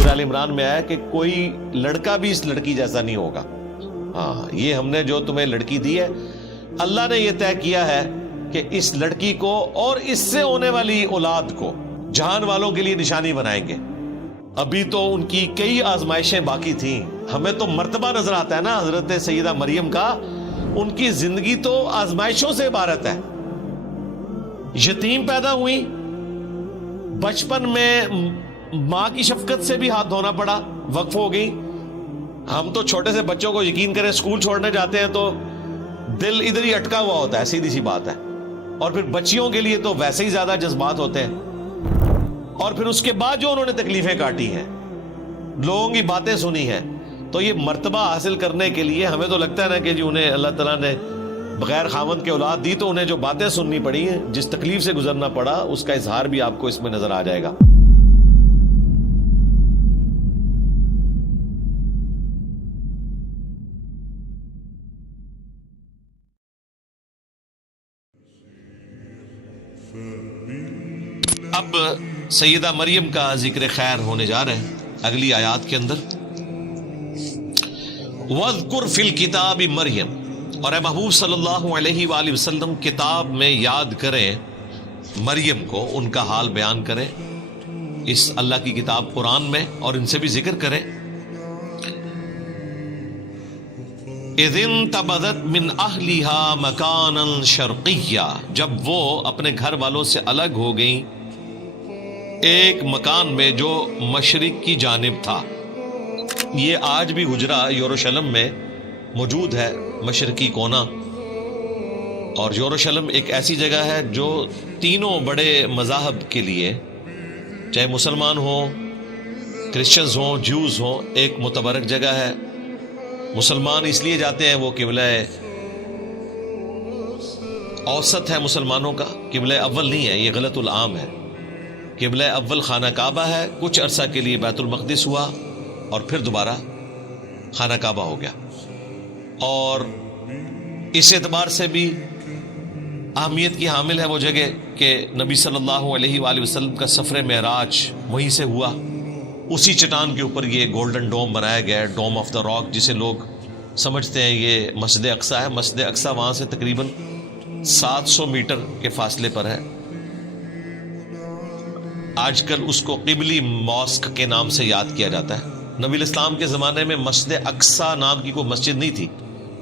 سورہ ال عمران میں آیا کہ کوئی لڑکا بھی اس لڑکی جیسا نہیں ہوگا. ہاں یہ ہم نے جو تمہیں لڑکی دی ہے اللہ نے یہ طے کیا ہے کہ اس لڑکی کو اور اس سے ہونے والی اولاد کو جہان والوں کے لیے نشانی بنائیں گے. ابھی تو ان کی کئی آزمائشیں باقی تھیں. ہمیں تو مرتبہ نظر آتا ہے نا حضرت سیدہ مریم کا, ان کی زندگی تو آزمائشوں سے عبارت ہے. یتیم پیدا ہوئی, بچپن میں ماں کی شفقت سے بھی ہاتھ دھونا پڑا, وقف ہو گئی. ہم تو چھوٹے سے بچوں کو یقین کریں اسکول چھوڑنے جاتے ہیں تو دل ادھر ہی اٹکا ہوا ہوتا ہے, سیدھی سی بات ہے. اور پھر بچیوں کے لیے تو ویسے ہی زیادہ جذبات ہوتے ہیں. اور پھر اس کے بعد جو انہوں نے تکلیفیں کاٹی ہیں, لوگوں کی باتیں سنی ہیں, تو یہ مرتبہ حاصل کرنے کے لیے ہمیں تو لگتا ہے نا کہ جی انہیں اللہ تعالیٰ نے بغیر خاوند کے اولاد دی, تو انہیں جو باتیں سننی پڑی ہیں, جس تکلیف سے گزرنا پڑا, اس کا اظہار بھی آپ کو اس میں نظر آ جائے گا. اب سیدہ مریم کا ذکر خیر ہونے جا رہے ہیں اگلی آیات کے اندر. وَاذْكُرْ فِي الْكِتَابِ مریم, اور اے محبوب صلی اللہ علیہ وآلہ وسلم کتاب میں یاد کریں مریم کو, ان کا حال بیان کریں اس اللہ کی کتاب قرآن میں, اور ان سے بھی ذکر کریں. اِذِ انتبذت من اہلها مکانا شرقیا, جب وہ اپنے گھر والوں سے الگ ہو گئیں ایک مکان میں جو مشرق کی جانب تھا. یہ آج بھی حجرہ یروشلم میں موجود ہے, مشرقی کونا. اور یروشلم ایک ایسی جگہ ہے جو تینوں بڑے مذاہب کے لیے, چاہے مسلمان ہوں, کرسچنز ہوں, جیوز ہوں, ایک متبرک جگہ ہے. مسلمان اس لیے جاتے ہیں, وہ قبلہ اوسط ہے مسلمانوں کا, قبلہ اول نہیں ہے, یہ غلط العام ہے. قبلہ اول خانہ کعبہ ہے, کچھ عرصہ کے لیے بیت المقدس ہوا, اور پھر دوبارہ خانہ کعبہ ہو گیا. اور اس اعتبار سے بھی اہمیت کی حامل ہے وہ جگہ کہ نبی صلی اللہ علیہ وآلہ وسلم کا سفر معراج وہیں سے ہوا. اسی چٹان کے اوپر یہ گولڈن ڈوم بنایا گیا ہے, ڈوم آف دا راک, جسے لوگ سمجھتے ہیں یہ مسجد اقصیٰ ہے. مسجد اقصیٰ وہاں سے تقریباً 700 میٹر کے فاصلے پر ہے. آج کل اس کو قبلی ماسک کے نام سے یاد کیا جاتا ہے. نبی الاسلام کے زمانے میں مسجد اقصیٰ نام کی کوئی مسجد نہیں تھی.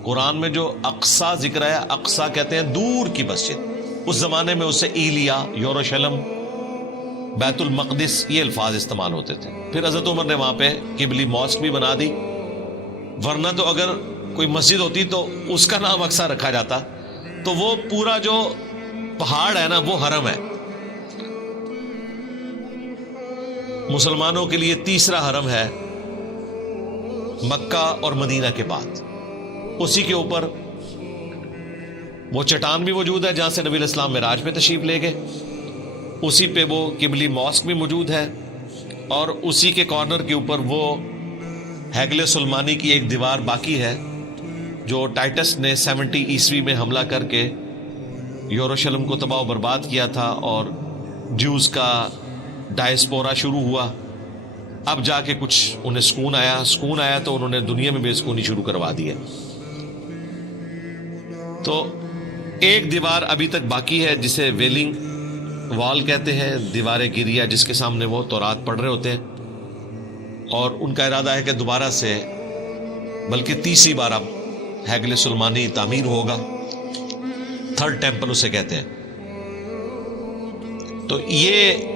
قرآن میں جو اقصیٰ ذکر ہے, اقصیٰ کہتے ہیں دور کی مسجد. اس زمانے میں اسے ایلیا, یروشلم, بیت المقدس, یہ الفاظ استعمال ہوتے تھے. پھر حضرت عمر نے وہاں پہ قبلی ماسک بھی بنا دی, ورنہ تو اگر کوئی مسجد ہوتی تو اس کا نام اقصیٰ رکھا جاتا. تو وہ پورا جو پہاڑ ہے نا وہ حرم ہے. مسلمانوں کے لیے تیسرا حرم ہے مکہ اور مدینہ کے بعد. اسی کے اوپر وہ چٹان بھی موجود ہے جہاں سے نبی الاسلام معراج پہ تشریف لے گئے. اسی پہ وہ قبلی ماسک بھی موجود ہے, اور اسی کے کارنر کے اوپر وہ ہیگل سلمانی کی ایک دیوار باقی ہے جو ٹائٹس نے 70 عیسوی میں حملہ کر کے یروشلم کو تباہ و برباد کیا تھا, اور جوز کا ڈائسپورا شروع ہوا. اب جا کے کچھ انہیں سکون آیا تو انہوں نے دنیا میں بے سکونی شروع کروا دی ہے. تو ایک دیوار ابھی تک باقی ہے جسے ویلنگ وال کہتے ہیں, دیوار گریا, جس کے سامنے وہ تورات پڑھ رہے ہوتے ہیں. اور ان کا ارادہ ہے کہ دوبارہ سے, بلکہ تیسری بار اب ہیگل سلمانی تعمیر ہوگا. تھرڈ ٹیمپل اسے کہتے ہیں. تو یہ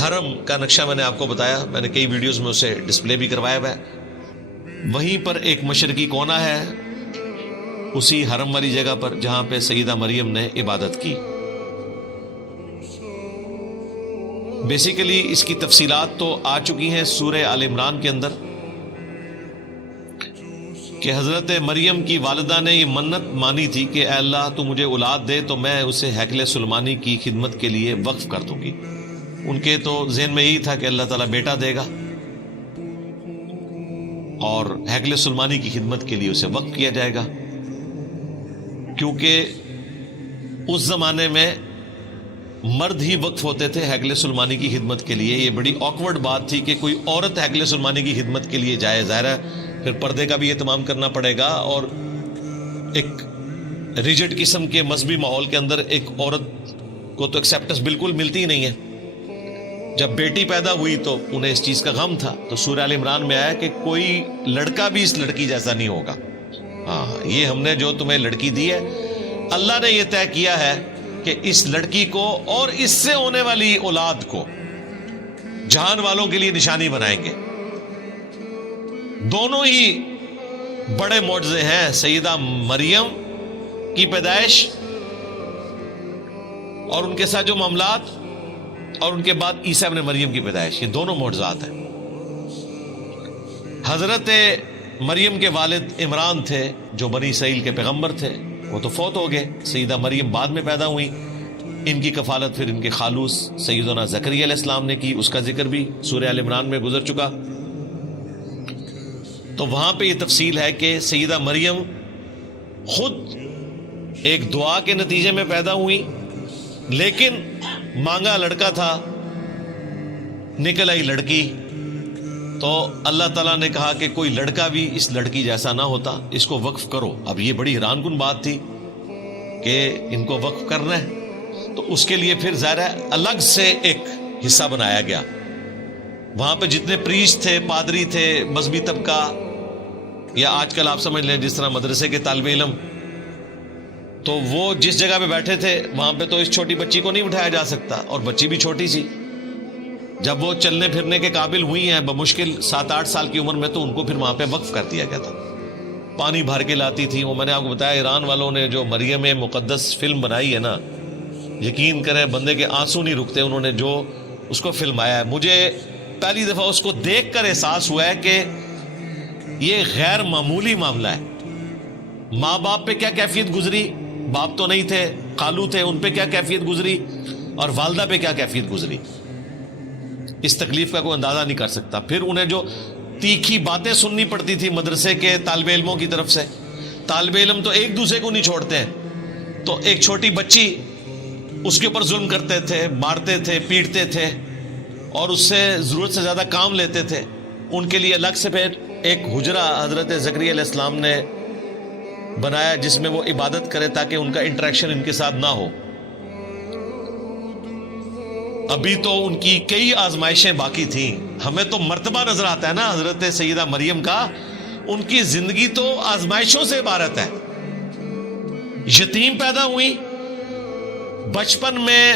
حرم کا نقشہ میں نے آپ کو بتایا, میں نے کئی ویڈیوز میں اسے ڈسپلے بھی کروایا ہوا ہے. وہیں پر ایک مشرقی کونا ہے اسی حرم والی جگہ پر جہاں پہ سیدہ مریم نے عبادت کی. بیسیکلی اس کی تفصیلات تو آ چکی ہیں سورہ آل عمران کے اندر کہ حضرت مریم کی والدہ نے یہ منت مانی تھی کہ اے اللہ تو مجھے اولاد دے تو میں اسے ہیکل سلمانی کی خدمت کے لیے وقف کر دوں گی. ان کے تو ذہن میں یہی تھا کہ اللہ تعالیٰ بیٹا دے گا اور ہیکل سلمانی کی خدمت کے لیے اسے وقف کیا جائے گا, کیونکہ اس زمانے میں مرد ہی وقف ہوتے تھے ہیکل سلمانی کی خدمت کے لیے. یہ بڑی آکورڈ بات تھی کہ کوئی عورت ہیکل سلمانی کی خدمت کے لیے جائے. ظاہر ہے پھر پردے کا بھی اہتمام کرنا پڑے گا، اور ایک ریجڈ قسم کے مذہبی ماحول کے اندر ایک عورت کو تو ایکسیپٹنس بالکل ملتی ہی نہیں ہے. جب بیٹی پیدا ہوئی تو انہیں اس چیز کا غم تھا، تو سورہ آل عمران میں آیا کہ کوئی لڑکا بھی اس لڑکی جیسا نہیں ہوگا. ہاں، یہ ہم نے جو تمہیں لڑکی دی ہے، اللہ نے یہ طے کیا ہے کہ اس لڑکی کو اور اس سے ہونے والی اولاد کو جہان والوں کے لیے نشانی بنائیں گے. دونوں ہی بڑے معجزے ہیں، سیدہ مریم کی پیدائش اور ان کے ساتھ جو معاملات، اور ان کے بعد عیسیٰ ابن مریم کی پیدائش. یہ دونوں معجزات ہیں. حضرت مریم کے والد عمران تھے جو بنی اسرائیل کے پیغمبر تھے، وہ تو فوت ہو گئے. سیدہ مریم بعد میں پیدا ہوئی. ان کی کفالت پھر ان کے خالوص سیدنا زکریا علیہ السلام نے کی. اس کا ذکر بھی سورہ آل عمران میں گزر چکا. تو وہاں پہ یہ تفصیل ہے کہ سیدہ مریم خود ایک دعا کے نتیجے میں پیدا ہوئی، لیکن مانگا لڑکا تھا، نکل آئی لڑکی. تو اللہ تعالیٰ نے کہا کہ کوئی لڑکا بھی اس لڑکی جیسا نہ ہوتا، اس کو وقف کرو. اب یہ بڑی حیران کن بات تھی کہ ان کو وقف کرنا ہے، تو اس کے لیے پھر ظاہر ہے الگ سے ایک حصہ بنایا گیا. وہاں پہ جتنے پریسٹ تھے، پادری تھے، مذہبی طبقہ، یا آج کل آپ سمجھ لیں جس طرح مدرسے کے طالب علم، تو وہ جس جگہ پہ بیٹھے تھے وہاں پہ تو اس چھوٹی بچی کو نہیں بٹھایا جا سکتا، اور بچی بھی چھوٹی سی. جب وہ چلنے پھرنے کے قابل ہوئی ہیں بمشکل 7-8 سال کی عمر میں، تو ان کو پھر وہاں پہ وقف کر دیا گیا تھا. پانی بھر کے لاتی تھی. وہ میں نے آپ کو بتایا، ایران والوں نے جو مریم مقدس فلم بنائی ہے نا، یقین کریں بندے کے آنسو نہیں رکتے. انہوں نے جو اس کو فلمایا ہے، مجھے پہلی دفعہ اس کو دیکھ کر احساس ہوا ہے کہ یہ غیر معمولی معاملہ ہے. ماں باپ پہ کیا کیفیت گزری، باپ تو نہیں تھے، خالو تھے، ان پہ کیا کیفیت گزری، اور والدہ پہ کیا کیفیت گزری. اس تکلیف کا کوئی اندازہ نہیں کر سکتا. پھر انہیں جو تیکھی باتیں سننی پڑتی تھی مدرسے کے طالب علموں کی طرف سے. طالب علم تو ایک دوسرے کو نہیں چھوڑتے ہیں، تو ایک چھوٹی بچی اس کے اوپر ظلم کرتے تھے، مارتے تھے، پیٹتے تھے، اور اس سے ضرورت سے زیادہ کام لیتے تھے. ان کے لیے الگ سے پھر ایک حجرہ حضرت زکریا علیہ السلام نے بنایا جس میں وہ عبادت کرے تاکہ ان کا انٹریکشن ان کے ساتھ نہ ہو. ابھی تو ان کی کئی آزمائشیں باقی تھیں. ہمیں تو مرتبہ نظر آتا ہے نا حضرت سیدہ مریم کا، ان کی زندگی تو آزمائشوں سے عبارت ہے. یتیم پیدا ہوئی، بچپن میں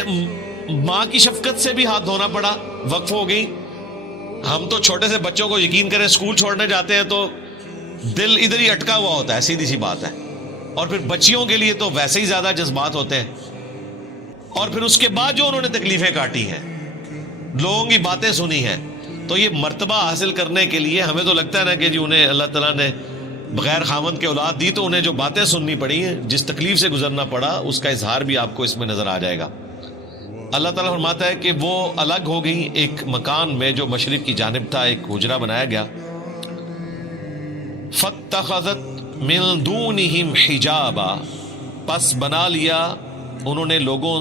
ماں کی شفقت سے بھی ہاتھ دھونا پڑا، وقف ہو گئی. ہم تو چھوٹے سے بچوں کو یقین کریں اسکول چھوڑنے جاتے ہیں تو دل ادھر ہی اٹکا ہوا ہوتا ہے، سیدھی سی بات ہے. اور پھر بچیوں کے لیے تو ویسے ہی زیادہ جذبات ہوتے ہیں. اور پھر اس کے بعد جو انہوں نے تکلیفیں کاٹی ہیں، لوگوں کی باتیں سنی ہیں، تو یہ مرتبہ حاصل کرنے کے لیے ہمیں تو لگتا ہے نا کہ جی انہیں اللہ تعالیٰ نے بغیر خاوند کے اولاد دی، تو انہیں جو باتیں سننی پڑی ہیں، جس تکلیف سے گزرنا پڑا، اس کا اظہار بھی آپ کو اس میں نظر آ جائے گا. اللہ تعالیٰ فرماتا ہے کہ وہ الگ ہو گئی ایک مکان میں جو مشرق کی جانب تھا، ایک حجرہ بنایا گیا. فَاتَّخَذَتْ مِن دُونِهِمْ حِجَابًا، پس بنا لیا انہوں نے لوگوں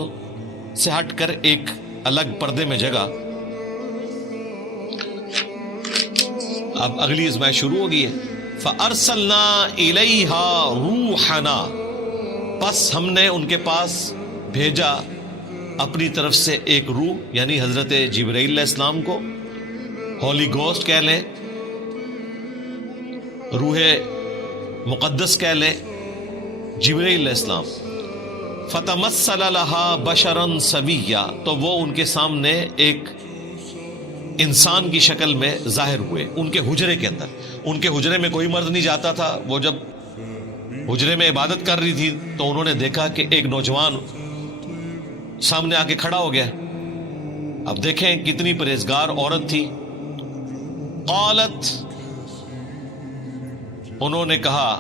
سے ہٹ کر ایک الگ پردے میں جگہ. اب اگلی آزمائش شروع ہو گئی ہے. فَأَرْسَلْنَا إِلَيْهَا رُوحَنَا، پس ہم نے ان کے پاس بھیجا اپنی طرف سے ایک روح، یعنی حضرت جبرائیل علیہ السلام کو، ہولی گوسٹ کہہ لیں، روح مقدس کہہ لیں، جبرائیل علیہ السلام. فتمثل لها بشرا سویا، تو وہ ان کے سامنے ایک انسان کی شکل میں ظاہر ہوئے ان کے حجرے کے اندر. ان کے حجرے میں کوئی مرد نہیں جاتا تھا. وہ جب حجرے میں عبادت کر رہی تھی تو انہوں نے دیکھا کہ ایک نوجوان سامنے آ کے کھڑا ہو گیا. اب دیکھیں کتنی پرہیزگار عورت تھی. قالت، انہوں نے کہا،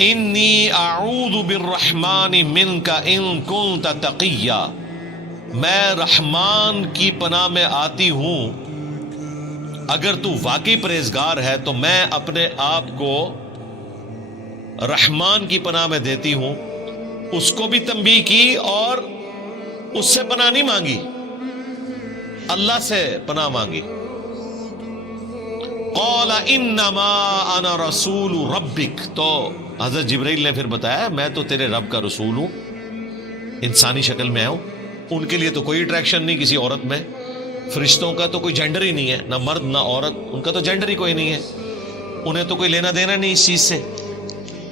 انی اعوذ بالرحمن منک ان کنت تقیا، میں رحمان کی پناہ میں آتی ہوں اگر تو واقعی پرہیزگار ہے، تو میں اپنے آپ کو رحمان کی پناہ میں دیتی ہوں. اس کو بھی تنبیہ کی اور اس سے پناہ نہیں مانگی، اللہ سے پناہ مانگی. قال انما انا رسول ربک، تو حضرت جبرائیل نے پھر بتایا میں تو تیرے رب کا رسول ہوں، انسانی شکل میں ہوں. ان کے لیے تو کوئی اٹریکشن نہیں کسی عورت میں، فرشتوں کا تو کوئی جینڈر ہی نہیں ہے، نہ مرد نہ عورت، ان کا تو جینڈر ہی کوئی نہیں ہے، انہیں تو کوئی لینا دینا نہیں اس چیز سے.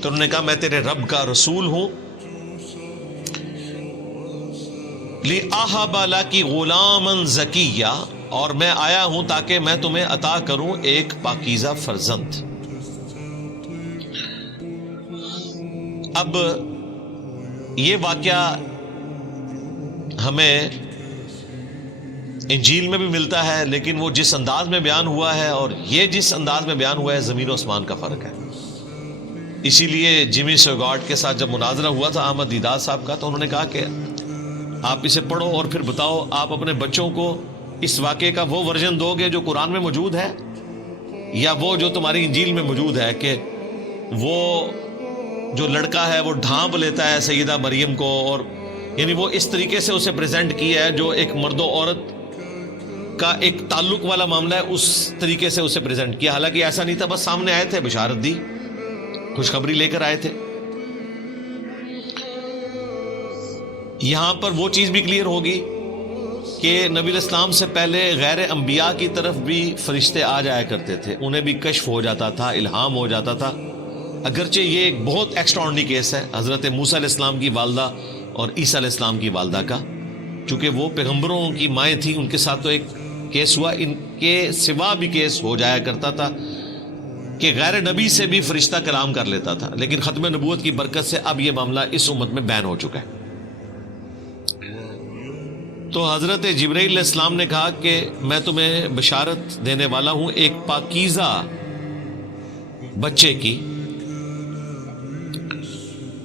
تو انہوں نے کہا میں تیرے رب کا رسول ہوں. لِأَهَبَ لَكِ غُلَامًا زَكِيًّا، اور میں آیا ہوں تاکہ میں تمہیں عطا کروں ایک پاکیزہ فرزند. اب یہ واقعہ ہمیں انجیل میں بھی ملتا ہے، لیکن وہ جس انداز میں بیان ہوا ہے اور یہ جس انداز میں بیان ہوا ہے زمین و آسمان کا فرق ہے. اسی لیے جیمی سوگارڈ کے ساتھ جب مناظرہ ہوا تھا احمد دیدار صاحب کا، تو انہوں نے کہا کہ آپ اسے پڑھو اور پھر بتاؤ آپ اپنے بچوں کو اس واقعے کا وہ ورژن دو گے جو قرآن میں موجود ہے، یا وہ جو تمہاری انجیل میں موجود ہے کہ وہ جو لڑکا ہے وہ ڈھانپ لیتا ہے سیدہ مریم کو، اور یعنی وہ اس طریقے سے اسے پریزنٹ کیا ہے جو ایک مرد و عورت کا ایک تعلق والا معاملہ ہے، اس طریقے سے اسے پریزنٹ کیا. حالانکہ ایسا نہیں تھا، بس سامنے آئے تھے، بشارت دی، خوشخبری لے کر آئے تھے. یہاں پر وہ چیز بھی کلیئر ہوگی کہ نبی الاسلام سے پہلے غیر انبیاء کی طرف بھی فرشتے آ جایا کرتے تھے، انہیں بھی کشف ہو جاتا تھا، الہام ہو جاتا تھا. اگرچہ یہ ایک بہت ایکسٹراڈنری کیس ہے حضرت موسیٰ علیہ السلام کی والدہ اور عیسیٰ علیہ السلام کی والدہ کا، چونکہ وہ پیغمبروں کی مائیں تھیں، ان کے ساتھ تو ایک کیس ہوا. ان کے سوا بھی کیس ہو جایا کرتا تھا کہ غیر نبی سے بھی فرشتہ کلام کر لیتا تھا، لیکن ختم نبوت کی برکت سے اب یہ معاملہ اس امت میں بین ہو چکا ہے. تو حضرت جبرائیل علیہ السلام نے کہا کہ میں تمہیں بشارت دینے والا ہوں ایک پاکیزہ بچے کی.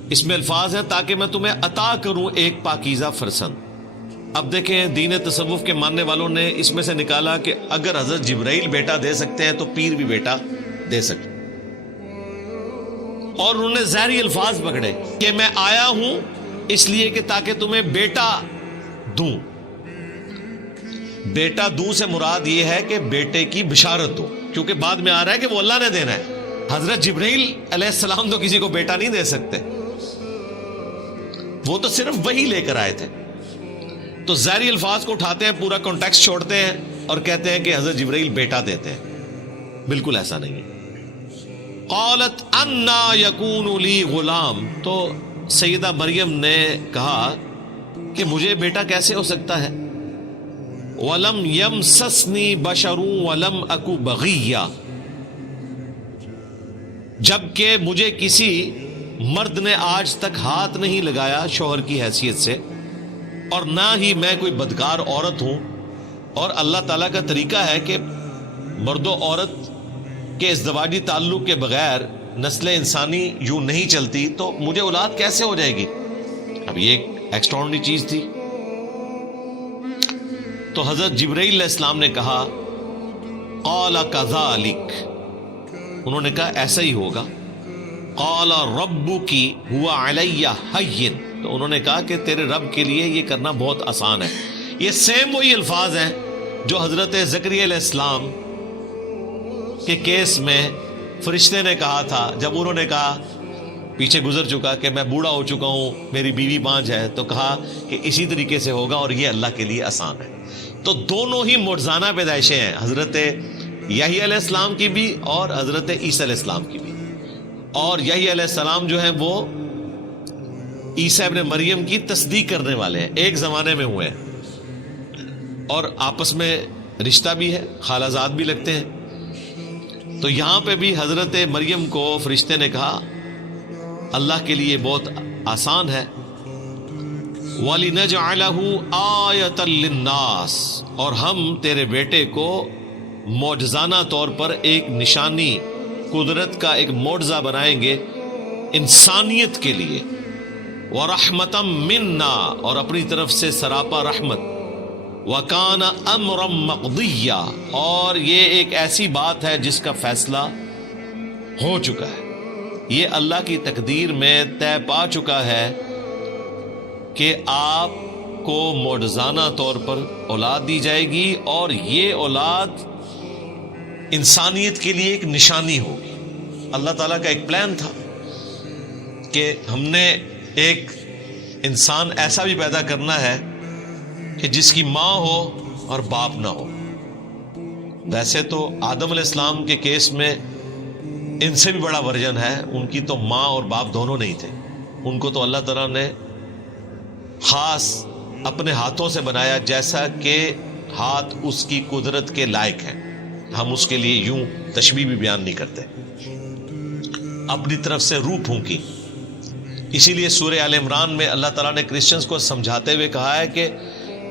اس میں الفاظ ہیں تاکہ میں تمہیں عطا کروں ایک پاکیزہ فرزند. اب دیکھیں دین تصوف کے ماننے والوں نے اس میں سے نکالا کہ اگر حضرت جبرائیل بیٹا دے سکتے ہیں تو پیر بھی بیٹا دے سکتے، اور انہوں نے ظاہری الفاظ پکڑے کہ میں آیا ہوں اس لیے کہ تاکہ تمہیں بیٹا دوں. بیٹا دوں سے مراد یہ ہے کہ بیٹے کی بشارت دو، کیونکہ بعد میں آ رہا ہے کہ وہ اللہ نے دینا ہے. حضرت جبرائیل علیہ السلام تو کسی کو بیٹا نہیں دے سکتے، وہ تو صرف وہی لے کر آئے تھے. تو ظاہری الفاظ کو اٹھاتے ہیں، پورا کانٹیکسٹ چھوڑتے ہیں اور کہتے ہیں کہ حضرت جبرائیل بیٹا دیتے ہیں. بالکل ایسا نہیں ہے. قالت انا یکون لی غلام، تو سیدہ مریم نے کہا کہ مجھے بیٹا کیسے ہو سکتا ہے. وَلَمْ يَمْسَسْنِي بَشَرٌ وَلَمْ أَكُ بَغِيًّا، جبکہ مجھے کسی مرد نے آج تک ہاتھ نہیں لگایا شوہر کی حیثیت سے، اور نہ ہی میں کوئی بدکار عورت ہوں. اور اللہ تعالیٰ کا طریقہ ہے کہ مرد و عورت کے ازدواجی تعلق کے بغیر نسل انسانی یوں نہیں چلتی، تو مجھے اولاد کیسے ہو جائے گی. اب یہ ایک ایکسٹراڈنری چیز تھی. تو حضرت جبرائیل علیہ السلام نے کہا قال کذالک، انہوں نے کہا ایسا ہی ہوگا. قال ربک هو علی ہین، تو انہوں نے کہا کہ تیرے رب کے لیے یہ کرنا بہت آسان ہے. یہ سیم وہی الفاظ ہیں جو حضرت زکریا علیہ السلام کے کیس میں فرشتے نے کہا تھا جب انہوں نے کہا، پیچھے گزر چکا کہ میں بوڑھا ہو چکا ہوں، میری بیوی 5 ہے، تو کہا کہ اسی طریقے سے ہوگا اور یہ اللہ کے لیے آسان ہے. تو دونوں ہی معجزانہ پیدائشیں ہیں، حضرت یحییٰ علیہ السلام کی بھی اور حضرت عیسیٰ علیہ السلام کی بھی. اور یحییٰ علیہ السلام جو ہیں وہ عیسیٰ ابن مریم کی تصدیق کرنے والے ہیں، ایک زمانے میں ہوئے ہیں اور آپس میں رشتہ بھی ہے، خالہ زاد بھی لگتے ہیں. تو یہاں پہ بھی حضرت مریم کو فرشتے نے کہا اللہ کے لیے بہت آسان ہے. وَلِنَجْعَلَهُ آیَةً لِلنَّاسِ، اور ہم تیرے بیٹے کو معجزانہ طور پر ایک نشانی، قدرت کا ایک معجزہ بنائیں گے انسانیت کے لیے. وَرَحْمَةً مِنَّا، اور اپنی طرف سے سراپا رحمت. وَكَانَ أَمْرًا مَقْضِيًّا، اور یہ ایک ایسی بات ہے جس کا فیصلہ ہو چکا ہے، یہ اللہ کی تقدیر میں طے پا چکا ہے کہ آپ کو معجزانہ طور پر اولاد دی جائے گی اور یہ اولاد انسانیت کے لیے ایک نشانی ہوگی. اللہ تعالیٰ کا ایک پلان تھا کہ ہم نے ایک انسان ایسا بھی پیدا کرنا ہے کہ جس کی ماں ہو اور باپ نہ ہو. ویسے تو آدم علیہ السلام کے کیس میں ان سے بھی بڑا ورژن ہے، ان کی تو ماں اور باپ دونوں نہیں تھے. ان کو تو اللہ تعالیٰ نے خاص اپنے ہاتھوں سے بنایا جیسا کہ ہاتھ اس کی قدرت کے لائق ہیں. ہم اس کے لیے یوں تشبیہ بھی بیان نہیں کرتے. اپنی طرف سے روح پھونکی. اسی لیے سورہ آل عمران میں اللہ تعالیٰ نے کرسچنز کو سمجھاتے ہوئے کہا ہے کہ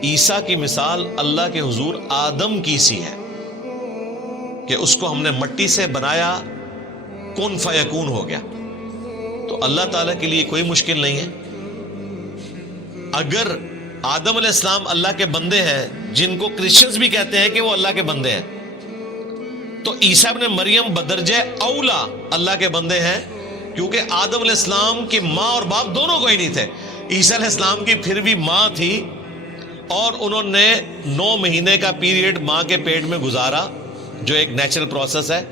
عیسیٰ کی مثال اللہ کے حضور آدم کی سی ہے کہ اس کو ہم نے مٹی سے بنایا، کن فیکون ہو گیا. تو اللہ تعالیٰ کے لیے کوئی مشکل نہیں ہے. اگر آدم علیہ السلام اللہ کے بندے ہیں، جن کو کرسچنز بھی کہتے ہیں کہ وہ اللہ کے بندے ہیں، تو عیسیٰ ابن مریم بدرجہ اولا اللہ کے بندے ہیں، کیونکہ آدم علیہ السلام کی ماں اور باپ دونوں کوئی نہیں تھے. عیسیٰ علیہ السلام کی پھر بھی ماں تھی اور انہوں نے 9 مہینے کا پیریڈ ماں کے پیٹ میں گزارا، جو ایک نیچرل پروسیس ہے.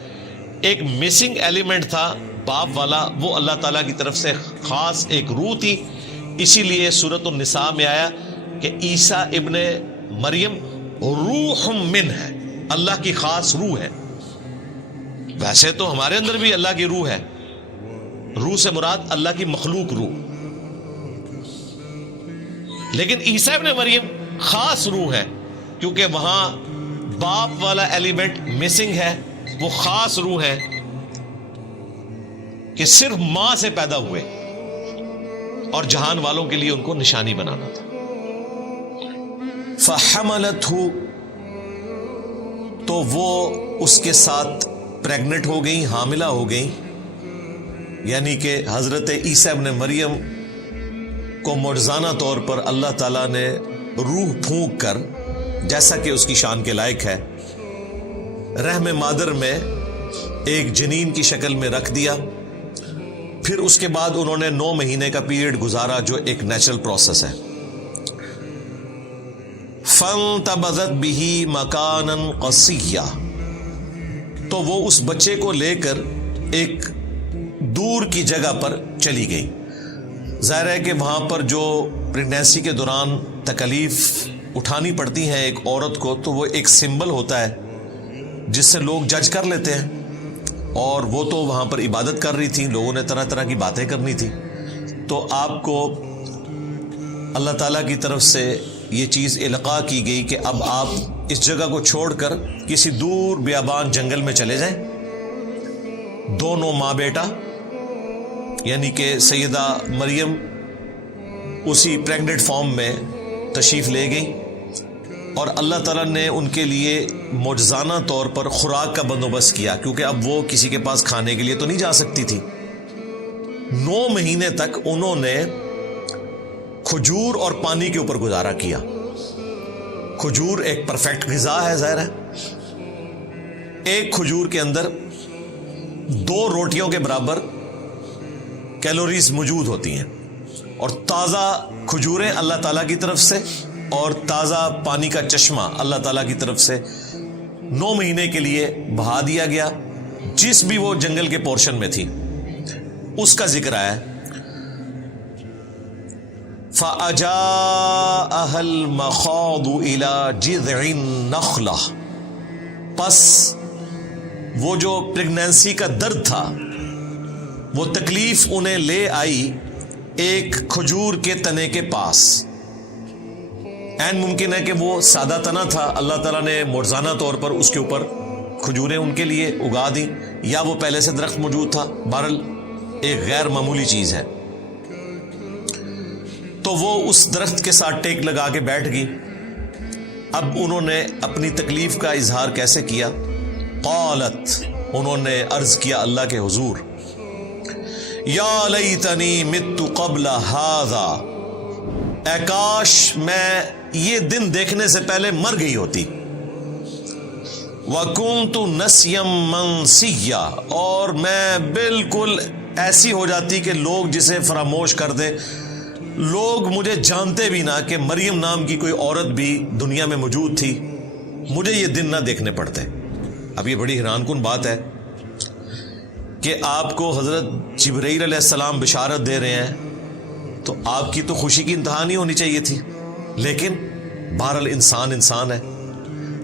ایک مسنگ ایلیمنٹ تھا باپ والا، وہ اللہ تعالیٰ کی طرف سے خاص ایک روح تھی. اسی لیے سورۃ النساء میں آیا کہ عیسیٰ ابن مریم روح من ہے، اللہ کی خاص روح ہے. ویسے تو ہمارے اندر بھی اللہ کی روح ہے. روح سے مراد اللہ کی مخلوق روح، لیکن عیسیٰ ابن مریم خاص روح ہے کیونکہ وہاں باپ والا ایلیمنٹ مسنگ ہے. وہ خاص روح ہے کہ صرف ماں سے پیدا ہوئے اور جہان والوں کے لیے ان کو نشانی بنانا تھا. فحملتہ، تو وہ اس کے ساتھ پریگنٹ ہو گئی، حاملہ ہو گئی. یعنی کہ حضرت عیسیٰ ابن مریم کو معجزانہ طور پر اللہ تعالیٰ نے روح پھونک کر، جیسا کہ اس کی شان کے لائق ہے، رحم مادر میں ایک جنین کی شکل میں رکھ دیا. پھر اس کے بعد انہوں نے 9 مہینے کا پیریڈ گزارا، جو ایک نیچرل پروسیس ہے. فانتبذت بہ مکانا قصیا، تو وہ اس بچے کو لے کر ایک دور کی جگہ پر چلی گئی. ظاہر ہے کہ وہاں پر جو پریگنینسی کے دوران تکلیف اٹھانی پڑتی ہیں ایک عورت کو، تو وہ ایک سمبل ہوتا ہے جس سے لوگ جج کر لیتے ہیں. اور وہ تو وہاں پر عبادت کر رہی تھی، لوگوں نے طرح طرح کی باتیں کرنی تھی. تو آپ کو اللہ تعالیٰ کی طرف سے یہ چیز القاء کی گئی کہ اب آپ اس جگہ کو چھوڑ کر کسی دور بیابان جنگل میں چلے جائیں. دونوں ماں بیٹا، یعنی کہ سیدہ مریم اسی پریگننٹ فارم میں تشریف لے گئی، اور اللہ تعالیٰ نے ان کے لیے معجزانہ طور پر خوراک کا بندوبست کیا، کیونکہ اب وہ کسی کے پاس کھانے کے لیے تو نہیں جا سکتی تھی. 9 مہینے تک انہوں نے کھجور اور پانی کے اوپر گزارا کیا. کھجور ایک پرفیکٹ غذا ہے، ظاہر ہے. ایک کھجور کے اندر 2 روٹیوں کے برابر کیلوریز موجود ہوتی ہیں، اور تازہ کھجوریں اللہ تعالیٰ کی طرف سے اور تازہ پانی کا چشمہ اللہ تعالیٰ کی طرف سے 9 مہینے کے لیے بہا دیا گیا. جس بھی وہ جنگل کے پورشن میں تھی اس کا ذکر ہے. فَأَجَاءَهَا الْمَخَاضُ إِلَى جِذْعِ النَّخْلَةِ، پس وہ جو پریگنینسی کا درد تھا، وہ تکلیف انہیں لے آئی ایک کھجور کے تنے کے پاس. این ممکن ہے کہ وہ سادہ تنا تھا، اللہ تعالیٰ نے معجزانہ طور پر اس کے اوپر کھجوریں ان کے لیے اگا دیں، یا وہ پہلے سے درخت موجود تھا. بہرحال ایک غیر معمولی چیز ہے. تو وہ اس درخت کے ساتھ ٹیک لگا کے بیٹھ گئی. اب انہوں نے اپنی تکلیف کا اظہار کیسے کیا؟ قالت، انہوں نے عرض کیا اللہ کے حضور، یا لیتنی مت قبل ھذا، اے کاش میں یہ دن دیکھنے سے پہلے مر گئی ہوتی. وَكُنْتُ نَسْيًا مَنْسِيًّا، اور میں بالکل ایسی ہو جاتی کہ لوگ جسے فراموش کر دیں. لوگ مجھے جانتے بھی نہ کہ مریم نام کی کوئی عورت بھی دنیا میں موجود تھی، مجھے یہ دن نہ دیکھنے پڑتے۔ اب یہ بڑی حیران کن بات ہے کہ آپ کو حضرت جبرائیل علیہ السلام بشارت دے رہے ہیں، تو آپ کی تو خوشی کی انتہا نہیں ہونی چاہیے تھی، لیکن بہرحال انسان ہے،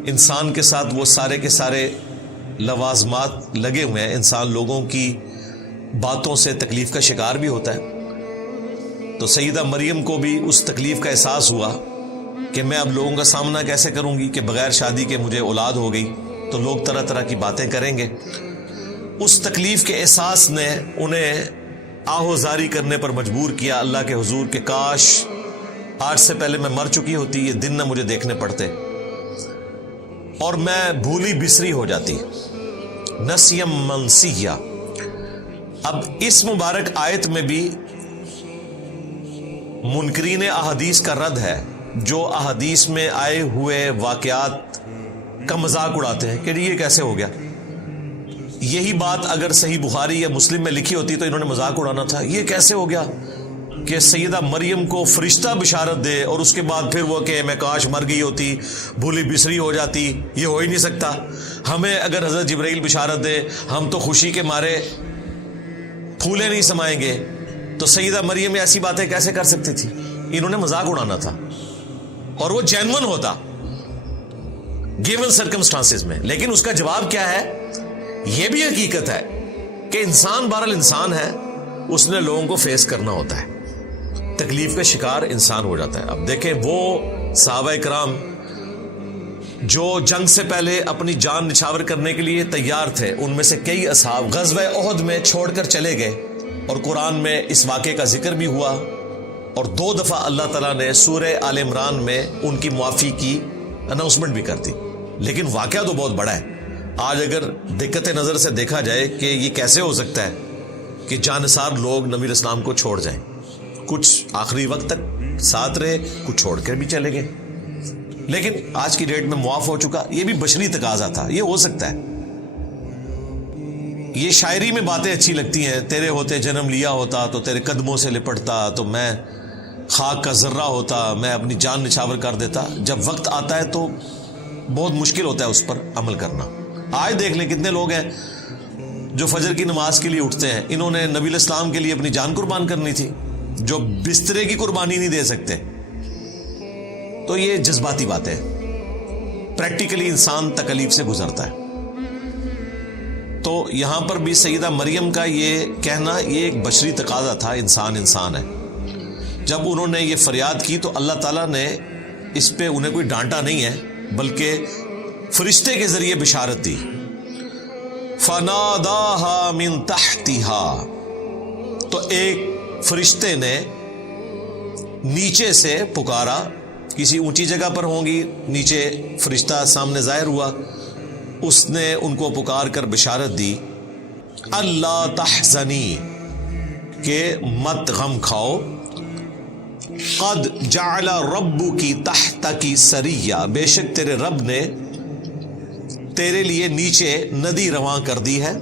انسان کے ساتھ وہ سارے کے سارے لوازمات لگے ہوئے ہیں، انسان لوگوں کی باتوں سے تکلیف کا شکار بھی ہوتا ہے۔ تو سیدہ مریم کو بھی اس تکلیف کا احساس ہوا کہ میں اب لوگوں کا سامنا کیسے کروں گی کہ بغیر شادی کے مجھے اولاد ہو گئی، تو لوگ طرح طرح کی باتیں کریں گے۔ اس تکلیف کے احساس نے انہیں آہوزاری کرنے پر مجبور کیا اللہ کے حضور کہ کاش آج سے پہلے میں مر چکی ہوتی، یہ دن نہ مجھے دیکھنے پڑتے اور میں بھولی بسری ہو جاتی۔ نسیم منسیہ۔ اب اس مبارک آیت میں بھی منکرین احادیث کا رد ہے، جو احادیث میں آئے ہوئے واقعات کا مذاق اڑاتے ہیں کہ یہ کیسے ہو گیا۔ یہی بات اگر صحیح بخاری یا مسلم میں لکھی ہوتی تو انہوں نے مذاق اڑانا تھا، یہ کیسے ہو گیا کہ سیدہ مریم کو فرشتہ بشارت دے اور اس کے بعد پھر وہ کہ میں کاش مر گئی ہوتی، بھولی بسری ہو جاتی، یہ ہو ہی نہیں سکتا۔ ہمیں اگر حضرت جبرائیل بشارت دے ہم تو خوشی کے مارے پھولے نہیں سمائیں گے، تو سیدہ مریم ایسی باتیں کیسے کر سکتی تھی؟ انہوں نے مذاق اڑانا تھا، اور وہ جینون ہوتا گیون سرکمسٹانسز میں۔ لیکن اس کا جواب کیا ہے؟ یہ بھی حقیقت ہے کہ انسان بہرحال انسان ہے، اس نے لوگوں کو فیس کرنا ہوتا ہے، تکلیف کا شکار انسان ہو جاتا ہے۔ اب دیکھیں وہ صحابہ کرام جو جنگ سے پہلے اپنی جان نچھاور کرنے کے لیے تیار تھے، ان میں سے کئی اصحاب غزوہ احد میں چھوڑ کر چلے گئے، اور قرآن میں اس واقعے کا ذکر بھی ہوا، اور 2 دفعہ اللہ تعالیٰ نے سورہ آل عمران میں ان کی معافی کی اناؤنسمنٹ بھی کر دی۔ لیکن واقعہ تو بہت بڑا ہے۔ آج اگر دقت نظر سے دیکھا جائے کہ یہ کیسے ہو سکتا ہے کہ جانثار لوگ نبی الاسلام کو چھوڑ جائیں، کچھ آخری وقت تک ساتھ رہے، کچھ چھوڑ کر بھی چلے گئے، لیکن آج کی ڈیٹ میں معاف ہو چکا۔ یہ بھی بشری تقاضا تھا، یہ ہو سکتا ہے۔ یہ شاعری میں باتیں اچھی لگتی ہیں، تیرے ہوتے جنم لیا ہوتا تو تیرے قدموں سے لپٹتا، تو میں خاک کا ذرہ ہوتا، میں اپنی جان نچھاور کر دیتا۔ جب وقت آتا ہے تو بہت مشکل ہوتا ہے اس پر عمل کرنا۔ آج دیکھ لیں کتنے لوگ ہیں جو فجر کی نماز کے لیے اٹھتے ہیں، انہوں نے نبی الاسلام کے لیے اپنی جان قربان کرنی تھی، جو بسترے کی قربانی نہیں دے سکتے۔ تو یہ جذباتی باتیں، پریکٹیکلی انسان تکلیف سے گزرتا ہے۔ تو یہاں پر بھی سیدہ مریم کا یہ کہنا یہ ایک بشری تقاضا تھا، انسان ہے۔ جب انہوں نے یہ فریاد کی تو اللہ تعالیٰ نے اس پہ انہیں کوئی ڈانٹا نہیں ہے، بلکہ فرشتے کے ذریعے بشارت دی۔ فَنَادَاهَا مِن تَحْتِهَا، تو ایک فرشتے نے نیچے سے پکارا، کسی اونچی جگہ پر ہوں گی، نیچے فرشتہ سامنے ظاہر ہوا، اس نے ان کو پکار کر بشارت دی، اللہ تحزنی، کہ مت غم کھاؤ، قد جعل ربکی تحتکی سریہ، بے شک تیرے رب نے تیرے لیے نیچے ندی رواں کر دی ہے۔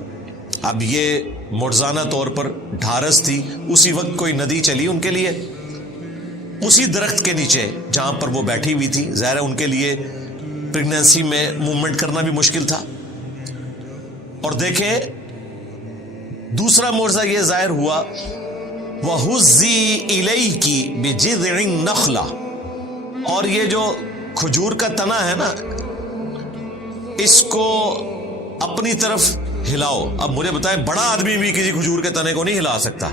اب یہ معجزانہ طور پر ڈھارس تھی، اسی وقت کوئی ندی چلی ان کے لیے، اسی درخت کے نیچے جہاں پر وہ بیٹھی ہوئی تھی۔ ظاہر ہے ان کے لیے پریگنینسی میں موومنٹ کرنا بھی مشکل تھا۔ اور دیکھیں دوسرا معجزہ یہ ظاہر ہوا، وَهُزِّي إِلَيْكِ بِجِذْعِ النَّخْلَةِ، اور یہ جو کھجور کا تنا ہے نا، اس کو اپنی طرف ہلاؤ۔ اب مجھے بتائیں بڑا آدمی بھی کسی کھجور کے تنے کو نہیں ہلا سکتا،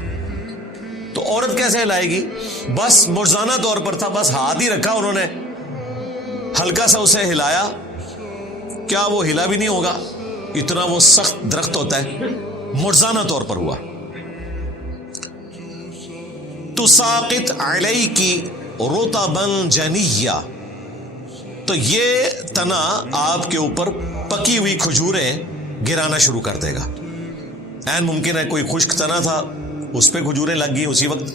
تو عورت کیسے ہلائے گی؟ بس معجزانہ طور پر تھا، بس ہاتھ ہی رکھا انہوں نے، ہلکا سا اسے ہلایا، کیا وہ ہلا بھی نہیں ہوگا؟ اتنا وہ سخت درخت ہوتا ہے۔ معجزانہ طور پر ہوا۔ تساقط علیکی رطبا جنیہ، تو یہ تنا آپ کے اوپر پکی ہوئی کھجوریں گرانا شروع کر دے گا۔ عین ممکن ہے کوئی خشک تنا تھا، اس پہ کھجوریں لگ گئی اسی وقت،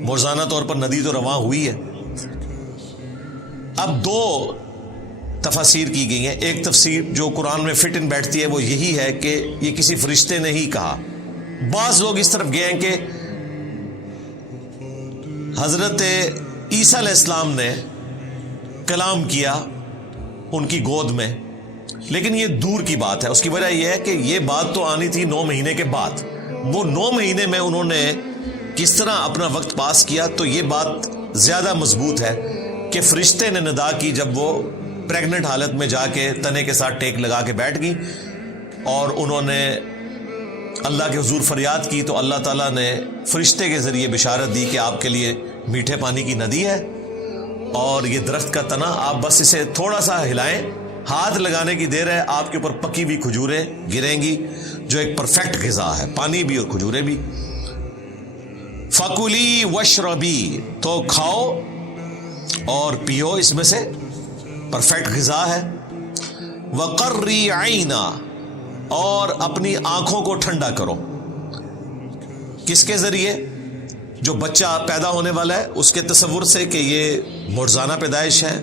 معجزانہ طور پر ندی تو رواں ہوئی ہے۔ اب 2 تفاسیر کی گئی ہیں۔ ایک تفسیر جو قرآن میں فٹ ان بیٹھتی ہے وہ یہی ہے کہ یہ کسی فرشتے نے ہی کہا۔ بعض لوگ اس طرف گئے ہیں کہ حضرت عیسیٰ علیہ السلام نے کلام کیا ان کی گود میں، لیکن یہ دور کی بات ہے۔ اس کی وجہ یہ ہے کہ یہ بات تو آنی تھی 9 مہینے کے بعد۔ وہ 9 مہینے میں انہوں نے کس طرح اپنا وقت پاس کیا، تو یہ بات زیادہ مضبوط ہے کہ فرشتے نے ندا کی جب وہ پریگننٹ حالت میں جا کے تنے کے ساتھ ٹیک لگا کے بیٹھ گئی اور انہوں نے اللہ کے حضور فریاد کی، تو اللہ تعالیٰ نے فرشتے کے ذریعے بشارت دی کہ آپ کے لیے میٹھے پانی کی ندی ہے، اور یہ درخت کا تنا آپ بس اسے تھوڑا سا ہلائیں، ہاتھ لگانے کی دیر ہے، آپ کے اوپر پکی ہوئی کھجوریں گریں گی جو ایک پرفیکٹ غذا ہے، پانی بھی اور کھجوریں بھی۔ فَكُلِي وَاشْرَبِي، تو کھاؤ اور پیو، اس میں سے پرفیکٹ غذا ہے۔ وَقَرِّي عَيْنًا، اور اپنی آنکھوں کو ٹھنڈا کرو۔ کس کے ذریعے؟ جو بچہ پیدا ہونے والا ہے اس کے تصور سے کہ یہ معجزانہ پیدائش ہے،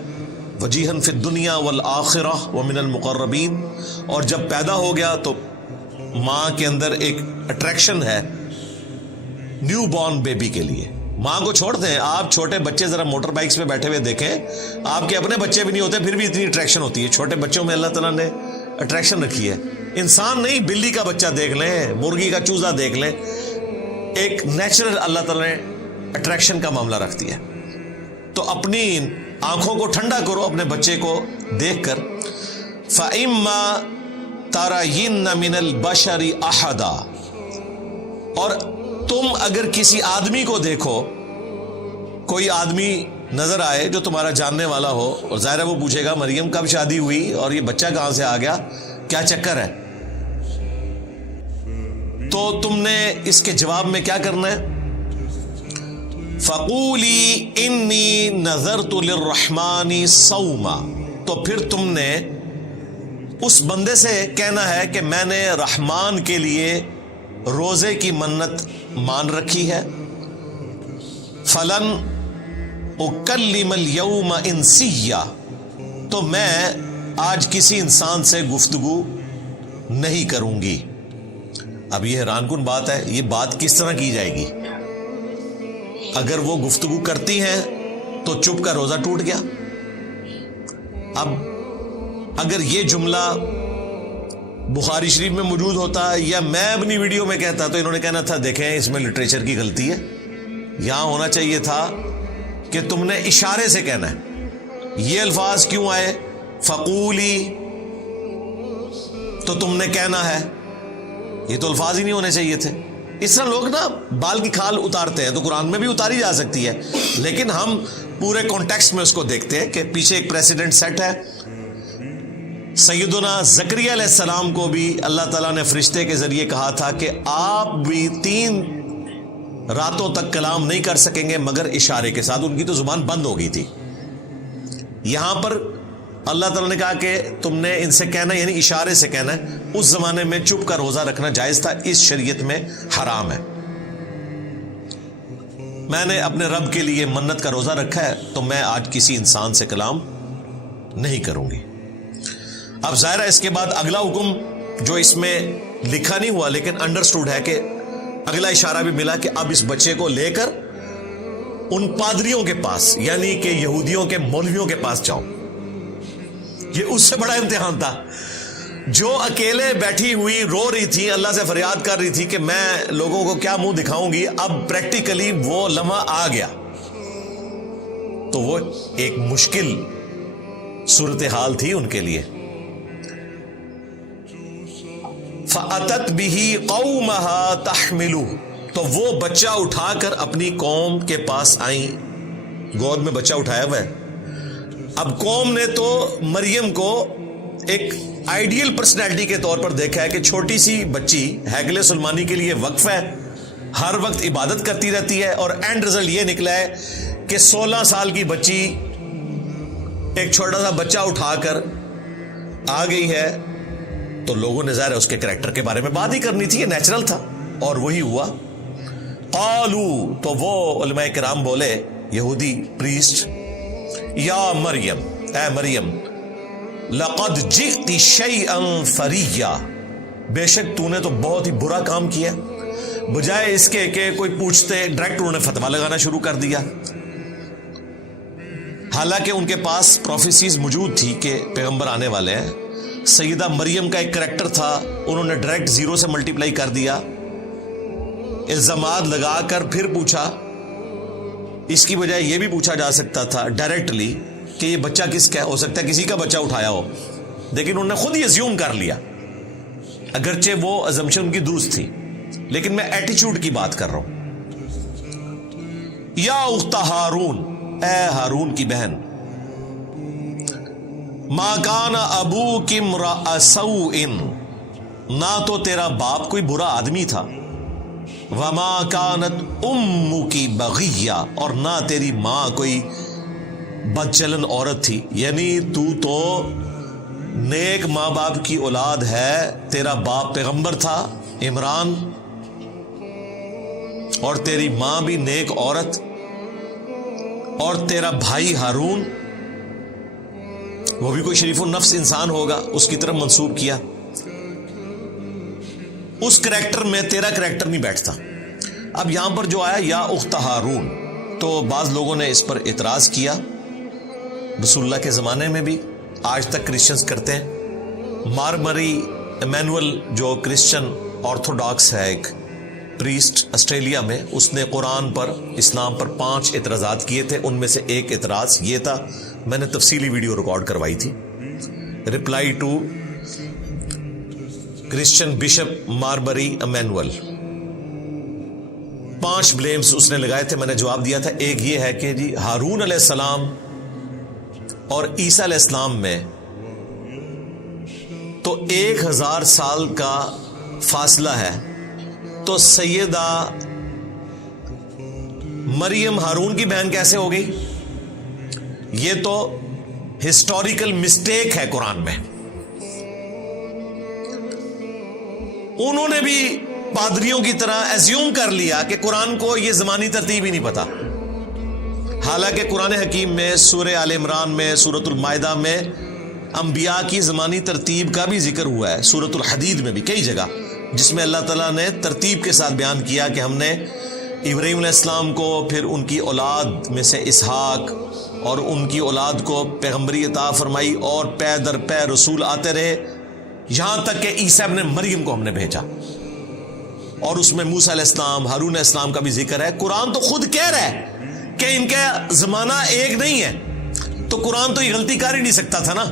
وجیہن فی الدنیا والآخرہ ومن المقربین، اور جب پیدا ہو گیا تو ماں کے اندر ایک اٹریکشن ہے نیو بورن بیبی کے لیے۔ ماں کو چھوڑ دیں، آپ چھوٹے بچے ذرا موٹر بائکس پہ بیٹھے ہوئے دیکھیں، آپ کے اپنے بچے بھی نہیں ہوتے پھر بھی اتنی اٹریکشن ہوتی ہے۔ چھوٹے بچوں میں اللہ تعالیٰ نے اٹریکشن رکھی ہے۔ انسان نہیں، بلی کا بچہ دیکھ لیں، مرغی کا چوزا دیکھ لیں، ایک نیچرل اللہ تعالیٰ نے اٹریکشن کا معاملہ رکھتی ہے۔ تو اپنی آنکھوں کو ٹھنڈا کرو اپنے بچے کو دیکھ کر۔ فَإِمَّا تَرَيِنَّ مِنَ الْبَشَرِ أَحَدًا، اور تم اگر کسی آدمی کو دیکھو، کوئی آدمی نظر آئے جو تمہارا جاننے والا ہو، اور ظاہر ہے وہ پوچھے گا مریم کب شادی ہوئی اور یہ بچہ کہاں سے آ گیا، کیا چکر ہے، تو تم نے اس کے جواب میں کیا کرنا ہے؟ فَقُولِي إِنِّي نَذَرْتُ لِلرَّحْمَنِ صَوْمًا، تو پھر تم نے اس بندے سے کہنا ہے کہ میں نے رحمان کے لیے روزے کی منت مان رکھی ہے۔ فَلَنْ أُكَلِّمَ الْيَوْمَ إِنسِيًّا، تو میں آج کسی انسان سے گفتگو نہیں کروں گی۔ اب یہ حیران کن بات ہے، یہ بات کس طرح کی جائے گی؟ اگر وہ گفتگو کرتی ہیں تو چپ کا روزہ ٹوٹ گیا۔ اب اگر یہ جملہ بخاری شریف میں موجود ہوتا یا میں اپنی ویڈیو میں کہتا تو انہوں نے کہنا تھا دیکھیں اس میں لٹریچر کی غلطی ہے، یہاں ہونا چاہیے تھا کہ تم نے اشارے سے کہنا ہے۔ یہ الفاظ کیوں آئے؟ فقولی، تو تم نے کہنا ہے، یہ تو الفاظ ہی نہیں ہونے چاہیے تھے۔ اس طرح لوگ نا بال کی کھال اتارتے ہیں، تو قرآن میں بھی اتاری جا سکتی ہے، لیکن ہم پورے کانٹیکسٹ میں اس کو دیکھتے ہیں کہ پیچھے ایک پریسیڈنٹ سیٹ ہے۔ سیدنا زکریا علیہ السلام کو بھی اللہ تعالیٰ نے فرشتے کے ذریعے کہا تھا کہ آپ بھی 3 راتوں تک کلام نہیں کر سکیں گے مگر اشارے کے ساتھ، ان کی تو زبان بند ہو گئی تھی۔ یہاں پر اللہ تعالیٰ نے کہا کہ تم نے ان سے کہنا، یعنی اشارے سے کہنا ہے۔ اس زمانے میں چپ کا روزہ رکھنا جائز تھا، اس شریعت میں حرام ہے۔ میں نے اپنے رب کے لیے منت کا روزہ رکھا ہے تو میں آج کسی انسان سے کلام نہیں کروں گی۔ اب ظاہر ہے اس کے بعد اگلا حکم جو اس میں لکھا نہیں ہوا لیکن انڈرسٹوڈ ہے کہ اگلا اشارہ بھی ملا کہ اب اس بچے کو لے کر ان پادریوں کے پاس، یعنی کہ یہودیوں کے مولویوں کے پاس جاؤ۔ یہ اس سے بڑا امتحان تھا، جو اکیلے بیٹھی ہوئی رو رہی تھی، اللہ سے فریاد کر رہی تھی کہ میں لوگوں کو کیا منہ دکھاؤں گی، اب پریکٹیکلی وہ لمحہ آ گیا۔ تو وہ ایک مشکل صورتحال تھی ان کے لیے۔ فَأَتَتْ بِهِ قَوْمَهَا تَحْمِلُهُ، تو وہ بچہ اٹھا کر اپنی قوم کے پاس آئیں، گود میں بچہ اٹھایا ہوا ہے۔ اب قوم نے تو مریم کو ایک آئیڈیل پرسنالٹی کے طور پر دیکھا ہے کہ چھوٹی سی بچی ہیکل سلمانی کے لیے وقف ہے، ہر وقت عبادت کرتی رہتی ہے، اور اینڈ رزلٹ یہ نکلا ہے کہ 16 سال کی بچی ایک چھوٹا سا بچہ اٹھا کر آ گئی ہے، تو لوگوں نے ظاہر اس کے کریکٹر کے بارے میں بات ہی کرنی تھی، یہ نیچرل تھا، اور وہی ہوا۔ قالو، تو وہ علماء کرام بولے، یہودی پریسٹ، یا مریم، اے مریم، لقد جئت شیئا فریا، بے شک تو نے تو بہت ہی برا کام کیا۔ بجائے اس کے کہ کوئی پوچھتے ڈائریکٹ انہوں نے فتوا لگانا شروع کر دیا. حالانکہ ان کے پاس پروفیسیز موجود تھی کہ پیغمبر آنے والے ہیں. سیدہ مریم کا ایک کریکٹر تھا, انہوں نے ڈائریکٹ 0 سے ملٹیپلائی کر دیا, الزامات لگا کر پھر پوچھا. اس کی بجائے یہ بھی پوچھا جا سکتا تھا ڈائریکٹلی کہ یہ بچہ کس کا ہو سکتا ہے, کسی کا بچہ اٹھایا ہو, لیکن انہوں نے خود ہی ازیوم کر لیا, اگرچہ وہ ازمپشن ان کی درست تھی. لیکن میں ایٹیچیوڈ کی بات کر رہا ہوں. یا اخت ہارون, اے ہارون کی بہن, ما کان ابوک امرأ سوء, نہ تو تیرا باپ کوئی برا آدمی تھا, وما کانت امک بغیہ, اور نہ تیری ماں کوئی بدچلن عورت تھی. یعنی تو نیک ماں باپ کی اولاد ہے, تیرا باپ پیغمبر تھا عمران, اور تیری ماں بھی نیک عورت, اور تیرا بھائی ہارون وہ بھی کوئی شریف النفس انسان ہوگا, اس کی طرف منسوب کیا. اس کریکٹر میں تیرا کریکٹر نہیں بیٹھتا. اب یہاں پر جو آیا یا اخت ہارون, تو بعض لوگوں نے اس پر اعتراض کیا, رسول اللہ کے زمانے میں بھی, آج تک کرسچنز کرتے ہیں. مارمری ایمینول جو کرسچن آرتھوڈاکس ہے, ایک پریسٹ آسٹریلیا میں, اس نے قرآن پر, اسلام پر 5 اعتراضات کیے تھے. ان میں سے ایک اعتراض یہ تھا, میں نے تفصیلی ویڈیو ریکارڈ کروائی تھی, reply to Christian bishop Mar Mari Emmanuel. 5 blames اس نے لگائے تھے, میں نے جواب دیا تھا. ایک یہ ہے کہ جی ہارون علیہ السلام اور عیسیٰ علیہ السلام میں تو 1000 سال کا فاصلہ ہے, تو سیدہ مریم ہارون کی بہن کیسے ہو گئی؟ یہ تو ہسٹوریکل مسٹیک ہے قرآن میں. انہوں نے بھی پادریوں کی طرح ایزیوم کر لیا کہ قرآن کو یہ زمانی ترتیب ہی نہیں پتا. حالانکہ قرآن حکیم میں سورہ آل عمران میں, سورۃ المائدہ میں انبیاء کی زمانی ترتیب کا بھی ذکر ہوا ہے. سورۃ الحدید میں بھی کئی جگہ, جس میں اللہ تعالیٰ نے ترتیب کے ساتھ بیان کیا کہ ہم نے ابراہیم علیہ السلام کو, پھر ان کی اولاد میں سے اسحاق, اور ان کی اولاد کو پیغمبری عطا فرمائی, اور پے در پے رسول آتے رہے, یہاں تک کہ عیسیٰ ابن مریم کو ہم نے بھیجا. اور اس میں موسیٰ علیہ السلام, ہارون علیہ السلام کا بھی ذکر ہے. قرآن تو خود کہہ رہا ہے کہ ان کا زمانہ ایک نہیں ہے, تو قرآن تو یہ غلطی کر ہی نہیں سکتا تھا نا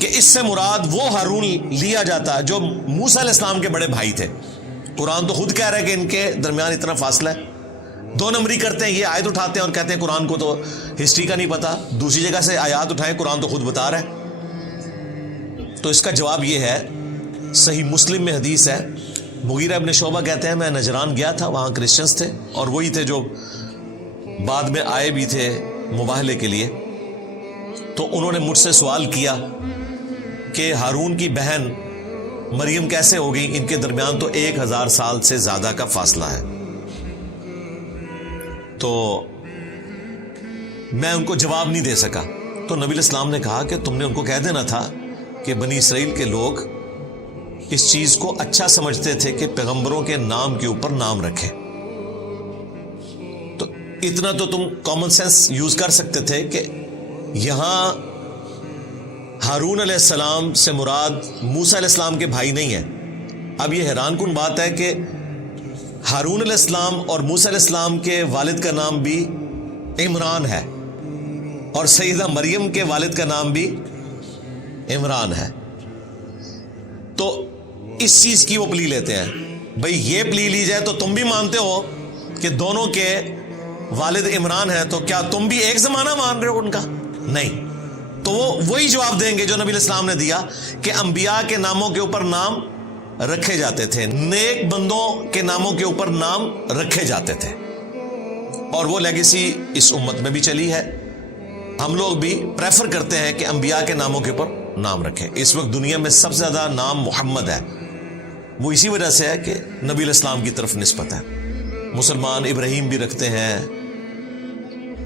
کہ اس سے مراد وہ ہارون لیا جاتا جو موسیٰ علیہ السلام کے بڑے بھائی تھے. قرآن تو خود کہہ رہا ہے کہ ان کے درمیان اتنا فاصلہ ہے. 2 نمبری کرتے ہیں, یہ آیت اٹھاتے ہیں اور کہتے ہیں قرآن کو تو ہسٹری کا نہیں پتا, دوسری جگہ سے آیات اٹھائیں, قرآن تو خود بتا رہا ہے. تو اس کا جواب یہ ہے, صحیح مسلم میں حدیث ہے, مغیرہ ابن شعبہ کہتے ہیں میں نجران گیا تھا, وہاں کرسچنز تھے, اور وہی تھے جو بعد میں آئے بھی تھے مباہلے کے لیے. تو انہوں نے مجھ سے سوال کیا کہ ہارون کی بہن مریم کیسے ہو گئی, ان کے درمیان تو 1000 سال سے زیادہ کا فاصلہ ہے. تو میں ان کو جواب نہیں دے سکا. تو نبی علیہ السلام نے کہا کہ تم نے ان کو کہہ دینا تھا کہ بنی اسرائیل کے لوگ اس چیز کو اچھا سمجھتے تھے کہ پیغمبروں کے نام کے اوپر نام رکھیں. تو اتنا تو تم کامن سینس یوز کر سکتے تھے کہ یہاں ہارون علیہ السلام سے مراد موسیٰ علیہ السلام کے بھائی نہیں ہے. اب یہ حیران کن بات ہے کہ ہارون علیہ السلام اور موسیٰ علیہ السلام کے والد کا نام بھی عمران ہے, اور سیدہ مریم کے والد کا نام بھی عمران ہے. تو اس چیز کی وہ پلی لیتے ہیں, بھئی یہ پلی لی جائے تو تم بھی مانتے ہو کہ دونوں کے والد عمران ہیں, تو کیا تم بھی ایک زمانہ مان رہے ہو ان کا؟ نہیں. تو وہ وہی جواب دیں گے جو نبی علیہ السلام نے دیا کہ انبیاء کے ناموں کے اوپر نام رکھے جاتے تھے, نیک بندوں کے ناموں کے اوپر نام رکھے جاتے تھے, اور وہ لیگیسی اس امت میں بھی چلی ہے. ہم لوگ بھی پریفر کرتے ہیں کہ انبیاء کے ناموں کے اوپر نام رکھیں. اس وقت دنیا میں سب سے زیادہ نام محمد ہے, وہ اسی وجہ سے ہے کہ نبی علیہ السلام کی طرف نسبت ہے. مسلمان ابراہیم بھی رکھتے ہیں,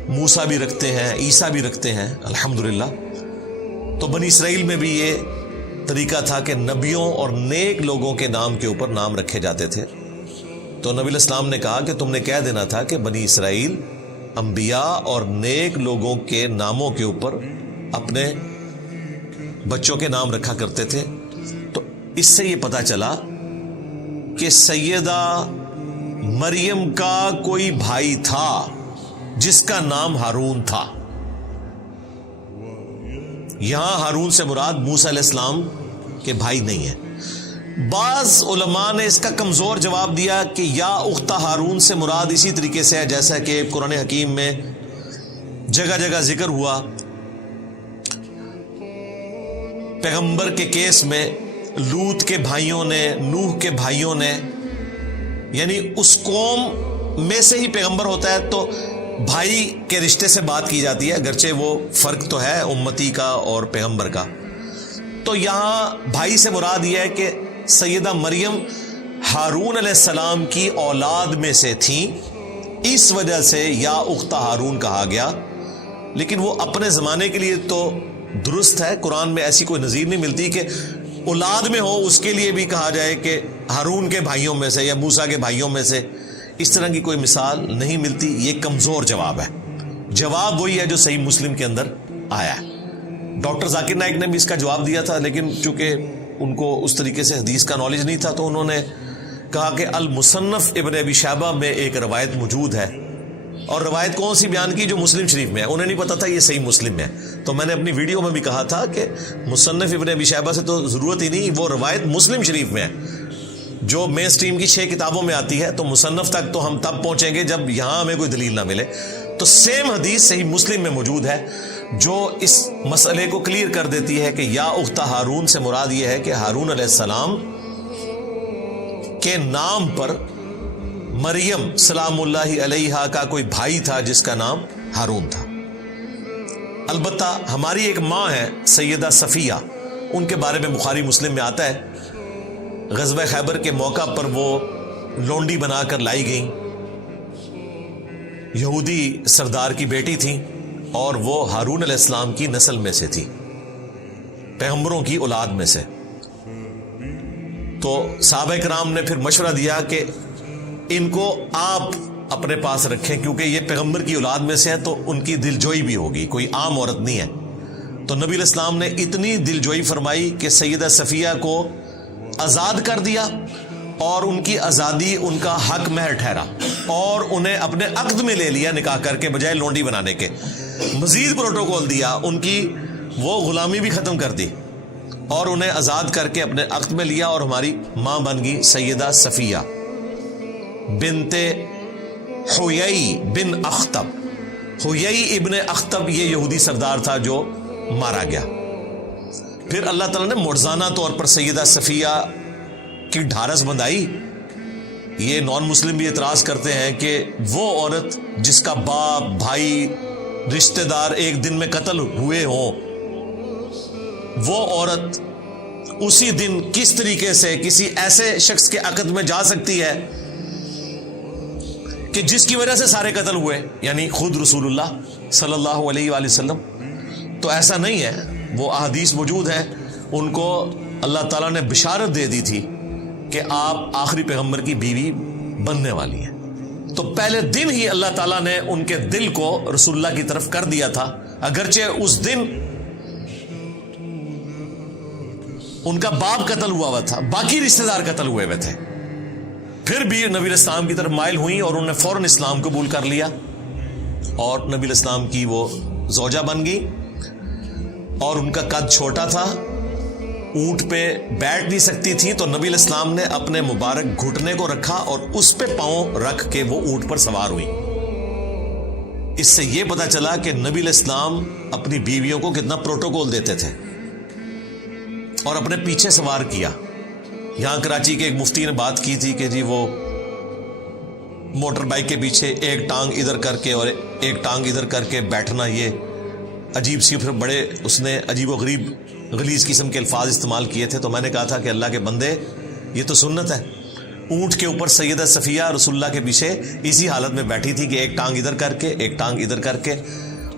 موسیٰ بھی رکھتے ہیں, عیسیٰ بھی رکھتے ہیں الحمدللہ. تو بنی اسرائیل میں بھی یہ طریقہ تھا کہ نبیوں اور نیک لوگوں کے نام کے اوپر نام رکھے جاتے تھے. تو نبی علیہ السلام نے کہا کہ تم نے کہہ دینا تھا کہ بنی اسرائیل انبیاء اور نیک لوگوں کے ناموں کے اوپر اپنے بچوں کے نام رکھا کرتے تھے. تو اس سے یہ پتہ چلا کہ سیدہ مریم کا کوئی بھائی تھا جس کا نام ہارون تھا. یہاں ہارون سے مراد موسیٰ علیہ السلام کے بھائی نہیں ہے. بعض علماء نے اس کا کمزور جواب دیا کہ یا اخت ہارون سے مراد اسی طریقے سے ہے جیسا کہ قرآن حکیم میں جگہ جگہ ذکر ہوا. پیغمبر کے کیس میں لوط کے بھائیوں نے، نوح کے بھائیوں نے، یعنی اس قوم میں سے ہی پیغمبر ہوتا ہے تو بھائی کے رشتے سے بات کی جاتی ہے، اگرچہ وہ فرق تو ہے امتی کا اور پیغمبر کا. تو یہاں بھائی سے مراد یہ ہے کہ سیدہ مریم ہارون علیہ السلام کی اولاد میں سے تھیں، اس وجہ سے یا اخت ہارون کہا گیا. لیکن وہ اپنے زمانے کے لیے تو درست ہے، قرآن میں ایسی کوئی نظیر نہیں ملتی کہ اولاد میں ہو اس کے لیے بھی کہا جائے کہ ہارون کے بھائیوں میں سے یا موسیٰ کے بھائیوں میں سے. اس طرح کی کوئی مثال نہیں ملتی. یہ کمزور جواب ہے. جواب وہی ہے جو صحیح مسلم کے اندر آیا ہے. ڈاکٹر ذاکر نائک نے بھی اس کا جواب دیا تھا، لیکن چونکہ ان کو اس طریقے سے حدیث کا نالج نہیں تھا تو انہوں نے کہا کہ المصنف ابن ابی شیبہ میں ایک روایت موجود ہے. اور روایت کون سی بیان کی؟ جو مسلم شریف میں ہے. انہیں نہیں پتا تھا یہ صحیح مسلم میں ہے. تو میں نے اپنی ویڈیو میں بھی کہا تھا کہ مصنف ابن ابی شیبہ سے تو ضرورت ہی نہیں، وہ روایت مسلم شریف میں ہے جو مین سٹریم کی 6 کتابوں میں آتی ہے. تو مصنف تک تو ہم تب پہنچیں گے جب یہاں ہمیں کوئی دلیل نہ ملے. تو سیم حدیث صحیح مسلم میں موجود ہے جو اس مسئلے کو کلیئر کر دیتی ہے کہ یا اخت ہارون سے مراد یہ ہے کہ ہارون علیہ السلام کے نام پر مریم سلام اللہ علیہا کا کوئی بھائی تھا جس کا نام ہارون تھا. البتہ ہماری ایک ماں ہے سیدہ صفیہ، ان کے بارے میں بخاری مسلم میں آتا ہے غزوہ خیبر کے موقع پر وہ لونڈی بنا کر لائی گئیں. یہودی سردار کی بیٹی تھیں اور وہ ہارون علیہ السلام کی نسل میں سے تھی، پیغمبروں کی اولاد میں سے. تو صحابہ کرام نے پھر مشورہ دیا کہ ان کو آپ اپنے پاس رکھیں کیونکہ یہ پیغمبر کی اولاد میں سے ہے تو ان کی دلجوئی بھی ہوگی، کوئی عام عورت نہیں ہے. تو نبی علیہ السلام نے اتنی دلجوئی فرمائی کہ سیدہ صفیہ کو آزاد کر دیا اور ان کی آزادی ان کا حق مہر ٹھہرا اور انہیں اپنے عقد میں لے لیا نکاح کر کے بجائے لونڈی بنانے کے. مزید پروٹوکول دیا، ان کی وہ غلامی بھی ختم کر دی اور انہیں آزاد کر کے اپنے عقد میں لیا اور ہماری ماں بن گئی سیدہ صفیہ بنت حیی بن اخطب. حیی ابن اخطب یہ یہودی سردار تھا جو مارا گیا. پھر اللہ تعالیٰ نے معجزانہ طور پر سیدہ صفیہ کی ڈھارس بندھائی. یہ نان مسلم بھی اعتراض کرتے ہیں کہ وہ عورت جس کا باپ، بھائی، رشتہ دار ایک دن میں قتل ہوئے ہوں، وہ عورت اسی دن کس طریقے سے کسی ایسے شخص کے عقد میں جا سکتی ہے کہ جس کی وجہ سے سارے قتل ہوئے، یعنی خود رسول اللہ صلی اللہ علیہ وآلہ وسلم. تو ایسا نہیں ہے، وہ احادیث موجود ہیں. ان کو اللہ تعالیٰ نے بشارت دے دی تھی کہ آپ آخری پیغمبر کی بیوی بننے والی ہیں. تو پہلے دن ہی اللہ تعالیٰ نے ان کے دل کو رسول اللہ کی طرف کر دیا تھا، اگرچہ اس دن ان کا باپ قتل ہوا تھا، باقی رشتہ دار قتل ہوئے تھے. پھر بھی نبی علیہ السلام کی طرف مائل ہوئیں اور انہوں نے فوراً اسلام قبول کر لیا اور نبی علیہ السلام کی وہ زوجہ بن گئی. اور ان کا قد چھوٹا تھا، اونٹ پہ بیٹھ نہیں سکتی تھی، تو نبی علیہ السلام نے اپنے مبارک گھٹنے کو رکھا اور اس پہ پاؤں رکھ کے وہ اونٹ پر سوار ہوئی. اس سے یہ پتا چلا کہ نبی علیہ السلام اپنی بیویوں کو کتنا پروٹوکول دیتے تھے اور اپنے پیچھے سوار کیا. یہاں کراچی کے ایک مفتی نے بات کی تھی کہ جی وہ موٹر بائک کے پیچھے ایک ٹانگ ادھر کر کے اور ایک ٹانگ ادھر کر کے بیٹھنا یہ عجیب سی، پھر بڑے اس نے عجیب و غریب غلیظ قسم کے الفاظ استعمال کیے تھے. تو میں نے کہا تھا کہ اللہ کے بندے یہ تو سنت ہے. اونٹ کے اوپر سیدہ صفیہ رسول اللہ کے پیچھے اسی حالت میں بیٹھی تھی کہ ایک ٹانگ ادھر کر کے ایک ٹانگ ادھر کر کے،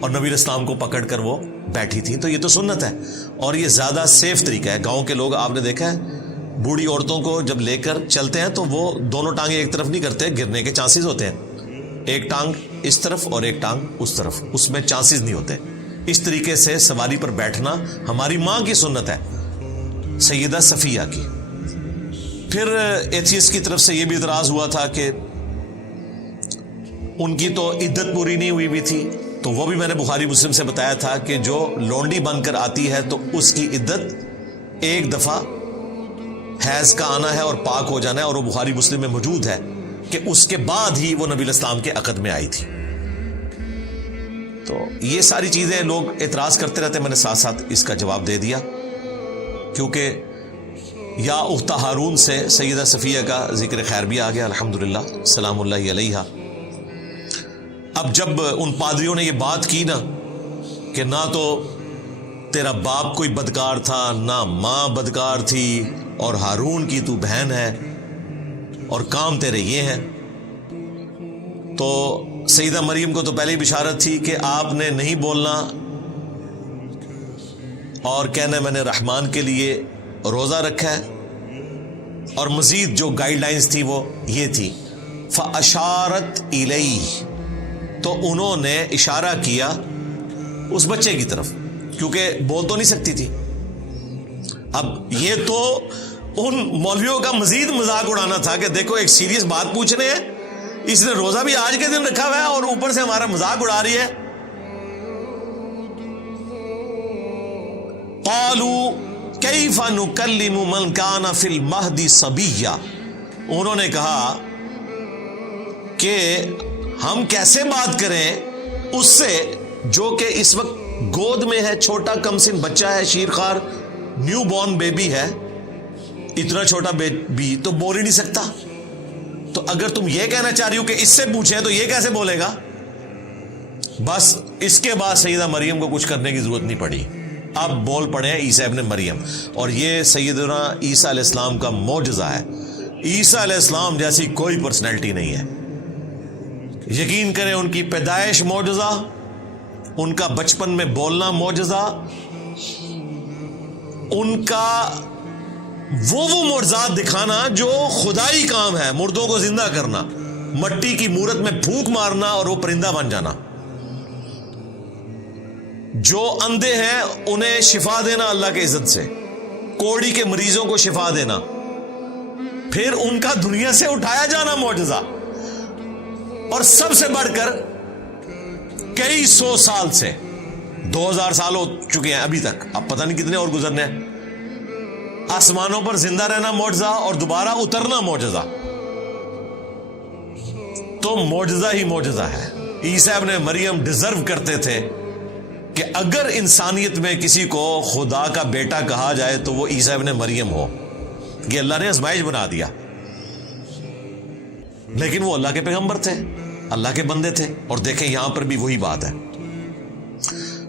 اور نبی علیہ السلام کو پکڑ کر وہ بیٹھی تھی. تو یہ تو سنت ہے اور یہ زیادہ سیف طریقہ ہے. گاؤں کے لوگ آپ نے دیکھا ہے بوڑھی عورتوں کو جب لے کر چلتے ہیں تو وہ دونوں ٹانگیں ایک طرف نہیں کرتے, گرنے کے چانسز ہوتے ہیں. ایک ٹانگ اس طرف اور ایک ٹانگ اس طرف, اس میں چانسز نہیں ہوتے. اس طریقے سے سواری پر بیٹھنا ہماری ماں کی سنت ہے, سیدہ صفیہ کی. پھر ایتھیسٹ کی طرف سے یہ بھی اعتراض ہوا تھا کہ ان کی تو عدت پوری نہیں ہوئی تھی, تو وہ بھی میں نے بخاری مسلم سے بتایا تھا کہ جو لونڈی بن کر آتی ہے تو اس کی عدت ایک دفعہ حیض کا آنا ہے اور پاک ہو جانا ہے, اور وہ بخاری مسلم میں موجود ہے کہ اس کے بعد ہی وہ نبی علیہ السلام کے عقد میں آئی تھی. تو یہ ساری چیزیں لوگ اعتراض کرتے رہتے, میں نے ساتھ ساتھ اس کا جواب دے دیا, کیونکہ یا اخت ہارون سے سیدہ صفیہ کا ذکر خیر بھی آ گیا الحمدللہ سلام اللہ علیہا. اب جب ان پادریوں نے یہ بات کی نا کہ نہ تو تیرا باپ کوئی بدکار تھا نہ ماں بدکار تھی اور ہارون کی تو بہن ہے اور کام تیرے یہ ہیں, تو سیدہ مریم کو تو پہلے ہی بشارت تھی کہ آپ نے نہیں بولنا اور کہنا میں نے رحمان کے لیے روزہ رکھا ہے, اور مزید جو گائیڈ لائنز تھی وہ یہ تھی فاشارت الیہ, تو انہوں نے اشارہ کیا اس بچے کی طرف, کیونکہ بول تو نہیں سکتی تھی. اب یہ تو ان مولویوں کا مزید مذاق اڑانا تھا کہ دیکھو ایک سیریس بات پوچھ رہے ہیں, اس نے روزہ بھی آج کے دن رکھا ہوا ہے اور اوپر سے ہمارا مذاق اڑا رہی ہے. قالوا کیف نکلم من کان فی المہد صبیا, انہوں نے کہا کہ ہم کیسے بات کریں اس سے جو کہ اس وقت گود میں ہے, چھوٹا کم سن بچہ ہے, شیرخوار نیو بورن بیبی ہے, اتنا چھوٹا بیبی تو بول ہی نہیں سکتا. تو اگر تم یہ کہنا چاہ رہی ہو کہ اس سے پوچھیں تو یہ کیسے بولے گا. بس اس کے بعد سیدہ مریم کو کچھ کرنے کی ضرورت نہیں پڑی, اب بول پڑے ہیں عیسیٰ ابن مریم. اور یہ سیدنا عیسیٰ علیہ السلام کا معجزہ ہے. عیسیٰ علیہ السلام جیسی کوئی پرسنالٹی نہیں ہے. یقین کریں ان کی پیدائش معجزہ, ان کا بچپن میں بولنا معجزہ, ان کا وہ معجزات دکھانا جو خدائی کام ہے, مردوں کو زندہ کرنا, مٹی کی مورت میں پھونک مارنا اور وہ پرندہ بن جانا, جو اندھے ہیں انہیں شفا دینا اللہ کے عزت سے, کوڑی کے مریضوں کو شفا دینا, پھر ان کا دنیا سے اٹھایا جانا معجزہ, اور سب سے بڑھ کر کئی سو سال سے 2000 سال ہو چکے ہیں ابھی تک, اب پتہ نہیں کتنے اور گزرنے ہیں, آسمانوں پر زندہ رہنا معجزہ اور دوبارہ اترنا معجزہ. تو معجزہ ہی معجزہ ہے. عیسیٰ ابن مریم ڈیزرو کرتے تھے کہ اگر انسانیت میں کسی کو خدا کا بیٹا کہا جائے تو وہ عیسیٰ ابن مریم ہو. یہ اللہ نے آزمائش بنا دیا, لیکن وہ اللہ کے پیغمبر تھے, اللہ کے بندے تھے. اور دیکھیں یہاں پر بھی وہی بات ہے,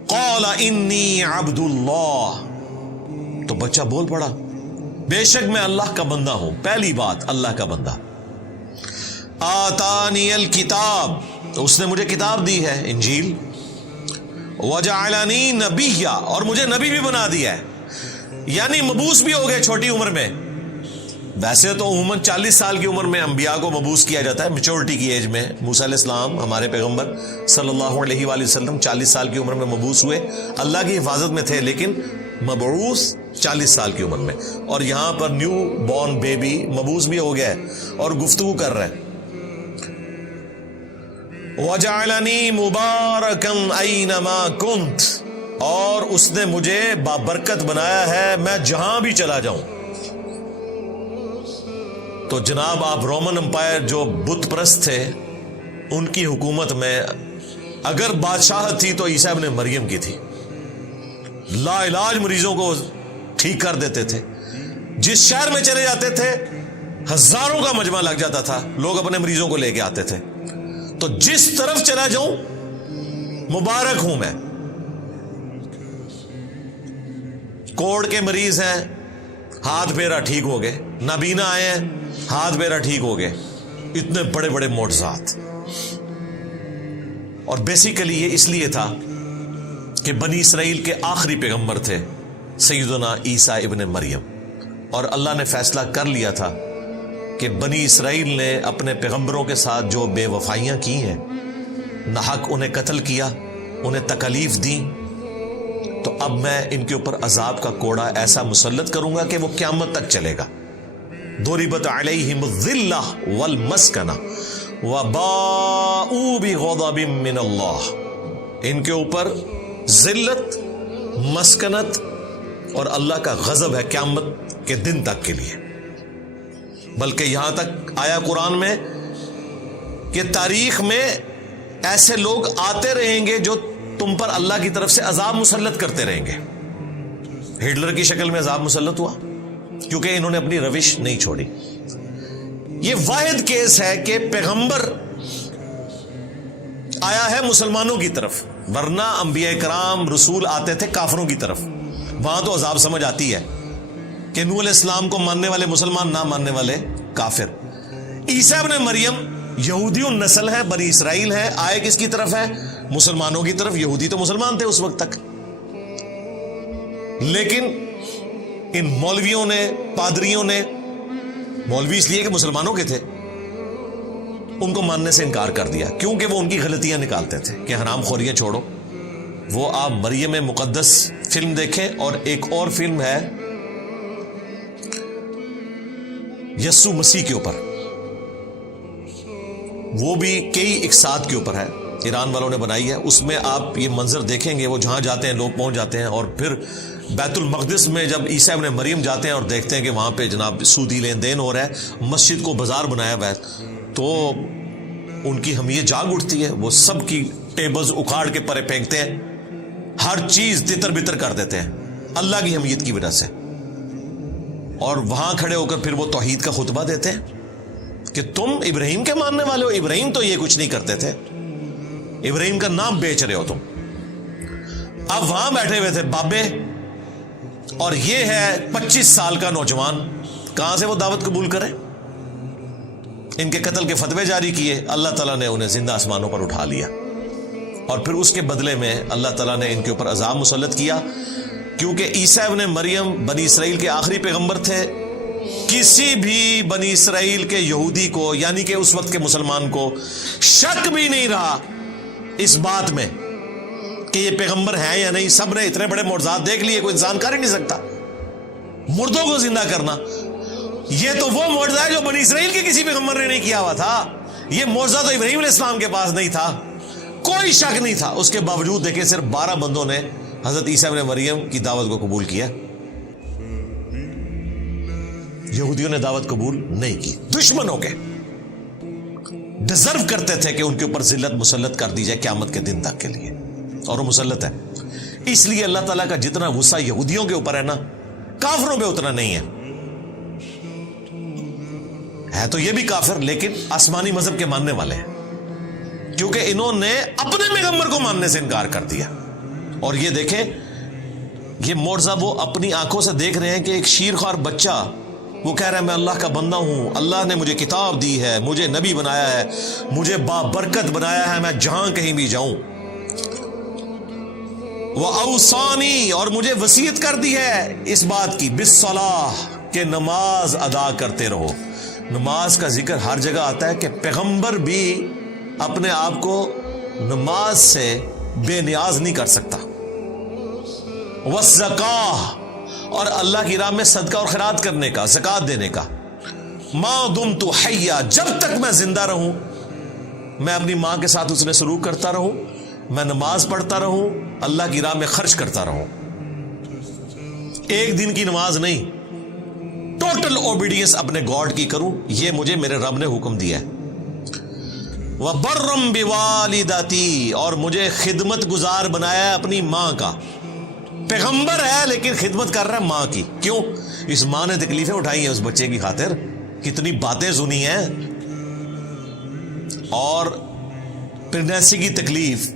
قال انی عبد اللہ, تو بچہ بول پڑا بے شک میں اللہ کا بندہ ہوں. پہلی بات اللہ کا بندہ. آتانی الکتاب, اس نے مجھے کتاب دی ہے انجیل. وجعلنی نبیا, اور مجھے نبی بھی بنا دیا ہے, یعنی مبعوث بھی ہو گئے چھوٹی عمر میں. ویسے تو عموماً 40 سال کی عمر میں انبیاء کو مبعوث کیا جاتا ہے, میچورٹی کی ایج میں. موسیٰ علیہ السلام ہمارے پیغمبر صلی اللہ علیہ وآلہ وسلم 40 سال کی عمر میں مبعوث ہوئے, اللہ کی حفاظت میں تھے, لیکن مبعوث 40 سال کی عمر میں. اور یہاں پر نیو بورن بیبی مبعوث بھی ہو گیا ہے اور گفتگو کر رہے ہیں. وَجَعَلَنِي مُبَارَكًا أَيْنَمَا كُنْتُ, اور اس نے مجھے بابرکت بنایا ہے میں جہاں بھی چلا جاؤں. تو جناب آپ رومن امپائر جو بت پرست تھے ان کی حکومت میں اگر بادشاہت تھی تو عیسیٰ ابن مریم کی تھی. لا علاج مریضوں کو ٹھیک کر دیتے تھے. جس شہر میں چلے جاتے تھے ہزاروں کا مجمع لگ جاتا تھا, لوگ اپنے مریضوں کو لے کے آتے تھے. تو جس طرف چلا جاؤں مبارک ہوں میں. کوڑ کے مریض ہیں ہاتھ پیرا ٹھیک ہو گئے, نابینا آئے ہیں ہاتھ پیرا ٹھیک ہو گئے. اتنے بڑے بڑے معجزات. اور بیسیکلی یہ اس لیے تھا کہ بنی اسرائیل کے آخری پیغمبر تھے سیدنا عیسیٰ ابن مریم، اور اللہ نے فیصلہ کر لیا تھا کہ بنی اسرائیل نے اپنے پیغمبروں کے ساتھ جو بے وفائیاں کی ہیں، ناحق انہیں قتل کیا، انہیں تکالیف دی، تو اب میں ان کے اوپر عذاب کا کوڑا ایسا مسلط کروں گا کہ وہ قیامت تک چلے گا۔ ضربت علیہم الذلہ والمسکنہ وباؤوا بغضب من اللہ، ان کے اوپر ذلت، مسکنت اور اللہ کا غضب ہے قیامت کے دن تک کے لیے۔ بلکہ یہاں تک آیا قرآن میں کہ تاریخ میں ایسے لوگ آتے رہیں گے جو تم پر اللہ کی طرف سے عذاب مسلط کرتے رہیں گے۔ ہٹلر کی شکل میں عذاب مسلط ہوا کیونکہ انہوں نے اپنی روش نہیں چھوڑی۔ یہ واحد کیس ہے کہ پیغمبر آیا ہے مسلمانوں کی طرف، ورنہ انبیاء کرام رسول آتے تھے کافروں کی طرف۔ وہاں تو عذاب سمجھ آتی ہے کہ نوح علیہ السلام کو ماننے والے مسلمان، نہ ماننے والے کافر۔ عیسیٰ ابن مریم یہودی النسل ہے، بنی اسرائیل ہے، آئے کس کی طرف ہے؟ مسلمانوں کی طرف۔ یہودی تو مسلمان تھے اس وقت تک، لیکن ان مولویوں نے، پادریوں نے، مولوی اس لیے کہ مسلمانوں کے تھے، ان کو ماننے سے انکار کر دیا، کیونکہ وہ ان کی غلطیاں نکالتے تھے کہ حرام خوریاں چھوڑو۔ وہ آپ مریم مقدس فلم دیکھیں، اور ایک اور فلم ہے یسوع مسیح کے اوپر، وہ بھی کئی اقساط کے اوپر ہے، ایران والوں نے بنائی ہے۔ اس میں آپ یہ منظر دیکھیں گے، وہ جہاں جاتے ہیں لوگ پہنچ جاتے ہیں، اور پھر بیت المقدس میں جب عیسیٰ ابن مریم جاتے ہیں اور دیکھتے ہیں کہ وہاں پہ جناب سودی لین دین ہو رہا ہے، مسجد کو بازار بنایا ہوا ہے، تو ان کی حمیت جاگ اٹھتی ہے۔ وہ سب کی ٹیبلز اکھاڑ کے پرے پھینکتے ہیں، ہر چیز تتر بتر کر دیتے ہیں اللہ کی حمیت کی وجہ سے، اور وہاں کھڑے ہو کر پھر وہ توحید کا خطبہ دیتے ہیں کہ تم ابراہیم کے ماننے والے ہو، ابراہیم تو یہ کچھ نہیں کرتے تھے، ابراہیم کا نام بیچ رہے ہو تم۔ اب وہاں بیٹھے ہوئے تھے بابے، اور یہ ہے 25 سال کا نوجوان، کہاں سے وہ دعوت قبول کرے؟ ان کے قتل کے فتوے جاری کیے، اللہ تعالیٰ نے انہیں زندہ آسمانوں پر اٹھا لیا، اور پھر اس کے بدلے میں اللہ تعالیٰ نے ان کے اوپر عذاب مسلط کیا، کیونکہ عیسیٰ ابن مریم بنی اسرائیل کے آخری پیغمبر تھے۔ کسی بھی بنی اسرائیل کے یہودی کو، یعنی کہ اس وقت کے مسلمان کو، شک بھی نہیں رہا اس بات میں کہ یہ پیغمبر ہیں یا نہیں۔ سب نے اتنے بڑے معجزات دیکھ لیے، کوئی انسان کر ہی نہیں سکتا مردوں کو زندہ کرنا۔ یہ تو وہ معجزہ ہے جو بنی اسرائیل کے کسی پیغمبر نے نہیں کیا ہوا تھا، یہ معجزہ تو ابراہیم علیہ السلام کے پاس نہیں تھا، کوئی شک نہیں تھا۔ اس کے باوجود دیکھیں صرف 12 بندوں نے حضرت عیسیٰ ابن مریم کی دعوت کو قبول کیا، یہودیوں نے دعوت قبول نہیں کی۔ دشمنوں کے ڈیزرو کرتے تھے کہ ان کے اوپر ذلت مسلط کر دی جائے قیامت کے دن تک کے لیے، اور وہ مسلط ہے۔ اس لیے اللہ تعالیٰ کا جتنا غصہ یہودیوں کے اوپر ہے نا، کافروں پہ اتنا نہیں ہے تو یہ بھی کافر، لیکن آسمانی مذہب کے ماننے والے ہیں، کیونکہ انہوں نے اپنے پیغمبر کو ماننے سے انکار کر دیا۔ اور یہ دیکھیں، یہ معجزہ وہ اپنی آنکھوں سے دیکھ رہے ہیں کہ ایک شیرخوار بچہ وہ کہہ رہا ہے میں اللہ کا بندہ ہوں، اللہ نے مجھے کتاب دی ہے، مجھے نبی بنایا ہے، مجھے بابرکت بنایا ہے، میں جہاں کہیں بھی جاؤں، وَأَوْصَانِي، اور مجھے وصیت کر دی ہے اس بات کی، بِالصَّلَاةِ، کہ نماز ادا کرتے رہو۔ نماز کا ذکر ہر جگہ آتا ہے کہ پیغمبر بھی اپنے آپ کو نماز سے بے نیاز نہیں کر سکتا۔ وَالزَّكَاةِ، اور اللہ کی راہ میں صدقہ اور خیرات کرنے کا، زکوٰۃ دینے کا۔ مَا دُمْتُ حَيًّا، جب تک میں زندہ رہوں، میں اپنی ماں کے ساتھ اس نے سلوک کرتا رہوں، میں نماز پڑھتا رہوں، اللہ کی راہ میں خرچ کرتا رہوں۔ ایک دن کی نماز نہیں، ٹوٹل اوبیڈینس اپنے گاڈ کی کروں، یہ مجھے میرے رب نے حکم دیا ہے۔ وَبَرًّا بِوَالِدَتِي، اور مجھے خدمت گزار بنایا ہے اپنی ماں کا۔ پیغمبر ہے لیکن خدمت کر رہا ہے ماں کی، کیوں؟ اس ماں نے تکلیفیں اٹھائی ہیں اس بچے کی خاطر، کتنی باتیں سنی ہیں، اور پریگنینسی کی تکلیف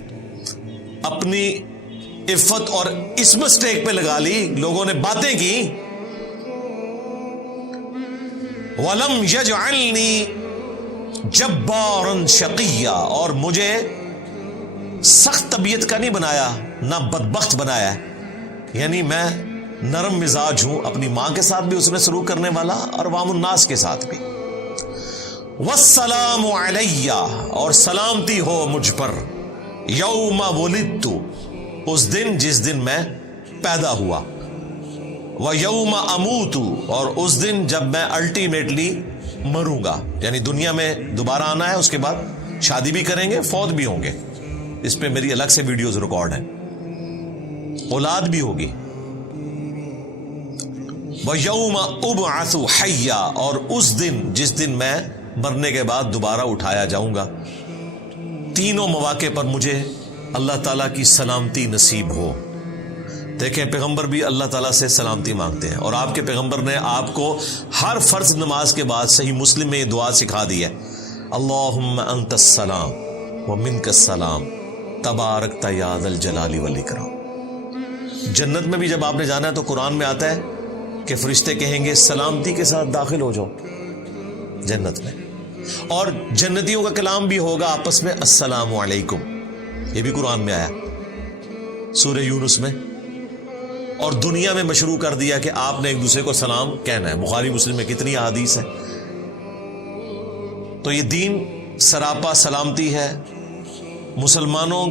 اپنی عفت اور اس مسٹیک پہ لگا لی، لوگوں نے باتیں کی۔ وَلَمْ يَجْعَلْنِي جَبَّارًا شَقِيًّا، اور مجھے سخت طبیعت کا نہیں بنایا، نہ بدبخت بنایا ہے، یعنی میں نرم مزاج ہوں، اپنی ماں کے ساتھ بھی اس نے سلوک کرنے والا اور عوام الناس کے ساتھ بھی۔ والسلام علیہ، اور سلامتی ہو مجھ پر، یوم ولدت، اس دن جس دن میں پیدا ہوا، ویوم اموت، اور اس دن جب میں الٹیمیٹلی مروں گا، یعنی دنیا میں دوبارہ آنا ہے، اس کے بعد شادی بھی کریں گے، فوت بھی ہوں گے، اس پہ میری الگ سے ویڈیوز ریکارڈ ہیں، اولاد بھی ہوگی۔ وَيَوْمَ أُبْعَثُ حَيًّا، اور اس دن جس دن میں مرنے کے بعد دوبارہ اٹھایا جاؤں گا۔ تینوں مواقع پر مجھے اللہ تعالیٰ کی سلامتی نصیب ہو۔ دیکھیں پیغمبر بھی اللہ تعالیٰ سے سلامتی مانگتے ہیں، اور آپ کے پیغمبر نے آپ کو ہر فرض نماز کے بعد صحیح مسلم میں یہ دعا سکھا دی ہے، اللہم انت السلام ومنک السلام تبارکت یا ذا الجلال والاکرام۔ جنت میں بھی جب آپ نے جانا ہے تو قرآن میں آتا ہے کہ فرشتے کہیں گے سلامتی کے ساتھ داخل ہو جاؤ جنت میں، اور جنتیوں کا کلام بھی ہوگا آپس میں، السلام علیکم، یہ بھی قرآن میں آیا سورہ یونس میں، اور دنیا میں مشروع کر دیا کہ آپ نے ایک دوسرے کو سلام کہنا ہے۔ بخاری مسلم میں کتنی احادیث ہے۔ تو یہ دین سراپا سلامتی ہے۔ مسلمانوں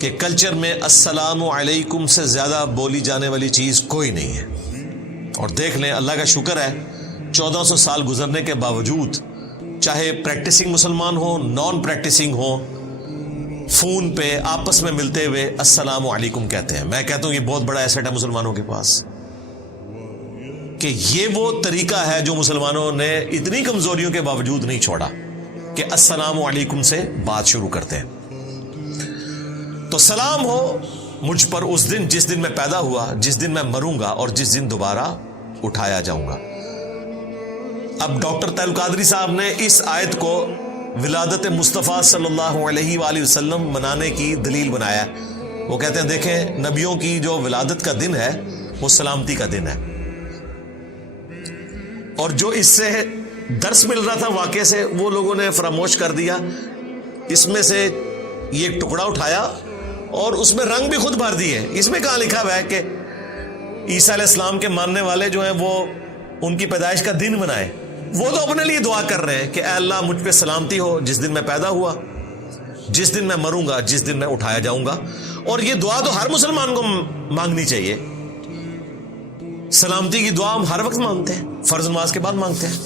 کے کلچر میں السلام علیکم سے زیادہ بولی جانے والی چیز کوئی نہیں ہے، اور دیکھ لیں اللہ کا شکر ہے 1400 سال گزرنے کے باوجود، چاہے پریکٹسنگ مسلمان ہو، نان پریکٹسنگ ہو، فون پہ آپس میں ملتے ہوئے السلام علیکم کہتے ہیں۔ میں کہتا ہوں یہ بہت بڑا ایسٹ ہے مسلمانوں کے پاس، کہ یہ وہ طریقہ ہے جو مسلمانوں نے اتنی کمزوریوں کے باوجود نہیں چھوڑا کہ السلام علیکم سے بات شروع کرتے ہیں۔ تو سلام ہو مجھ پر اس دن جس دن میں پیدا ہوا، جس دن میں مروں گا، اور جس دن دوبارہ اٹھایا جاؤں گا۔ اب ڈاکٹر طاہر القادری صاحب نے اس آیت کو ولادت مصطفیٰ صلی اللہ علیہ وآلہ وسلم منانے کی دلیل بنایا ہے۔ وہ کہتے ہیں دیکھیں نبیوں کی جو ولادت کا دن ہے وہ سلامتی کا دن ہے، اور جو اس سے درس مل رہا تھا واقعے سے وہ لوگوں نے فراموش کر دیا۔ اس میں سے یہ ایک ٹکڑا اٹھایا اور اس میں رنگ بھی خود بھر دیے۔ اس میں کہاں لکھا ہوا ہے کہ عیسیٰ علیہ السلام کے ماننے والے جو ہیں وہ ان کی پیدائش کا دن منائے؟ وہ تو اپنے لیے دعا کر رہے ہیں کہ اے اللہ مجھ پہ سلامتی ہو جس دن میں پیدا ہوا، جس دن میں مروں گا، جس دن میں اٹھایا جاؤں گا۔ اور یہ دعا تو ہر مسلمان کو مانگنی چاہیے۔ سلامتی کی دعا ہم ہر وقت مانگتے ہیں، فرض نماز کے بعد مانگتے ہیں،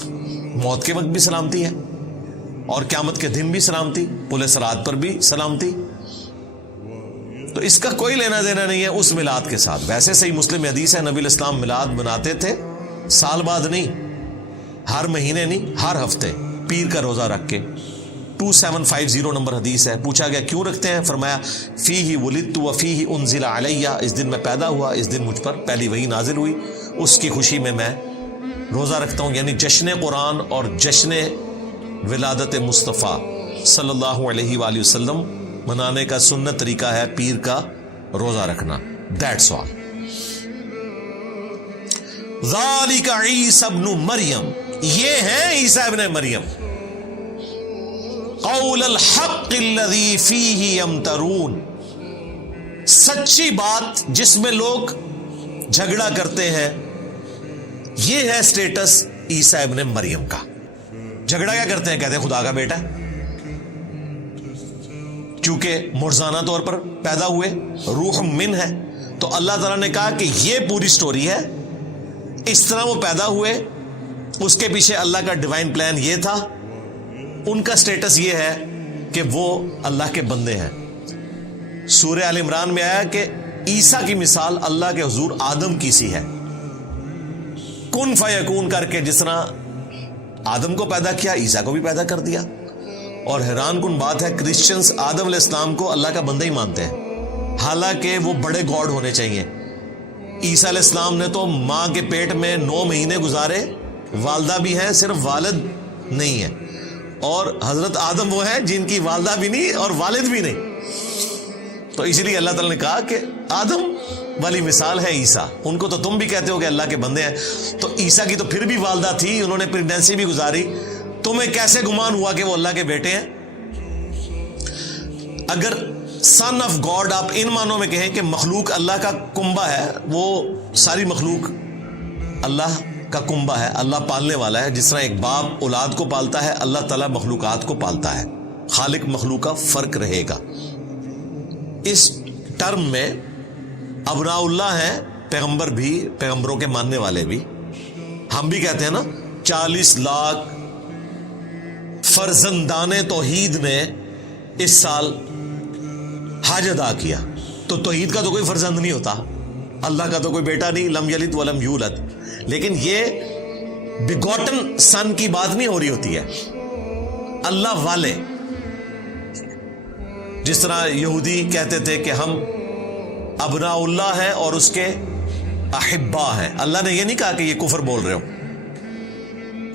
موت کے وقت بھی سلامتی ہے، اور قیامت کے دن بھی سلامتی، پل صراط پر بھی سلامتی۔ تو اس کا کوئی لینا دینا نہیں ہے اس میلاد کے ساتھ۔ ویسے صحیح مسلم حدیث ہے نبی الاسلام میلاد مناتے تھے سال بعد نہیں، ہر مہینے نہیں، ہر ہفتے پیر کا روزہ رکھ کے۔ 2750 نمبر حدیث ہے۔ پوچھا گیا کیوں رکھتے ہیں؟ فرمایا فیہ ولدت وفیہ انزل علیہ، اس دن میں پیدا ہوا، اس دن مجھ پر پہلی وحی نازل ہوئی، اس کی خوشی میں میں روزہ رکھتا ہوں۔ یعنی جشن قرآن اور جشن ولادت مصطفیٰ صلی اللہ علیہ وآلہ وسلم منانے کا سنت طریقہ ہے پیر کا روزہ رکھنا۔ That's all. ذالک عیسی ابن مریم، یہ ہیں عیسیٰ ابن مریم، قول الحق الذی فیہ یمترون، سچی بات جس میں لوگ جھگڑا کرتے ہیں، یہ ہے سٹیٹس عیسیٰ ابن مریم کا۔ جھگڑا کیا کرتے ہیں؟ کہتے ہیں خدا کا بیٹا، کیونکہ مرزانہ طور پر پیدا ہوئے، روح من ہے، تو اللہ تعالیٰ نے کہا کہ یہ پوری سٹوری ہے، اس طرح وہ پیدا ہوئے، اس کے پیچھے اللہ کا ڈیوائن پلان یہ تھا۔ ان کا سٹیٹس یہ ہے کہ وہ اللہ کے بندے ہیں۔ سورہ آل عمران میں آیا کہ عیسیٰ کی مثال اللہ کے حضور آدم کی سی ہے، کن فیکون کر کے جس طرح آدم کو پیدا کیا عیسیٰ کو بھی پیدا کر دیا۔ اور حیران کن بات ہے کرسچنز آدم علیہ السلام کو اللہ کا بندہ ہی مانتے ہیں، حالانکہ وہ بڑے گاڈ ہونے چاہیے۔ عیسیٰ علیہ السلام نے تو ماں کے پیٹ میں 9 مہینے گزارے، والدہ بھی ہیں، صرف والد نہیں ہے، اور حضرت آدم وہ ہیں جن کی والدہ بھی نہیں اور والد بھی نہیں۔ تو اس لیے اللہ تعالیٰ نے کہا کہ آدم والی مثال ہے عیسیٰ، ان کو تو تم بھی کہتے ہو کہ اللہ کے بندے ہیں، تو عیسیٰ کی تو پھر بھی والدہ تھی، انہوں نے پریگنینسی بھی گزاری، تمہیں کیسے گمان ہوا کہ وہ اللہ کے بیٹے ہیں؟ اگر سن آف گاڈ آپ ان معنوں میں کہیں کہ مخلوق اللہ کا کنبہ ہے، وہ ساری مخلوق اللہ کا کنبہ ہے، اللہ پالنے والا ہے. جس طرح ایک باپ اولاد کو پالتا ہے، اللہ تعالیٰ مخلوقات کو پالتا ہے. خالق مخلوق کا فرق رہے گا. اس ٹرم میں ابناء اللہ ہیں پیغمبر بھی، پیغمبروں کے ماننے والے بھی. ہم بھی کہتے ہیں نا 40 لاکھ فرزندان توحید نے اس سال حج ادا کیا. تو توحید کا تو کوئی فرزند نہیں ہوتا، اللہ کا تو کوئی بیٹا نہیں، لم یلد ولم یولد. لیکن یہ بیگوٹن سن کی بات نہیں ہو رہی ہوتی ہے، اللہ والے. جس طرح یہودی کہتے تھے کہ ہم ابناء اللہ ہیں اور اس کے احبا ہیں. اللہ نے یہ نہیں کہا کہ یہ کفر بول رہے ہو،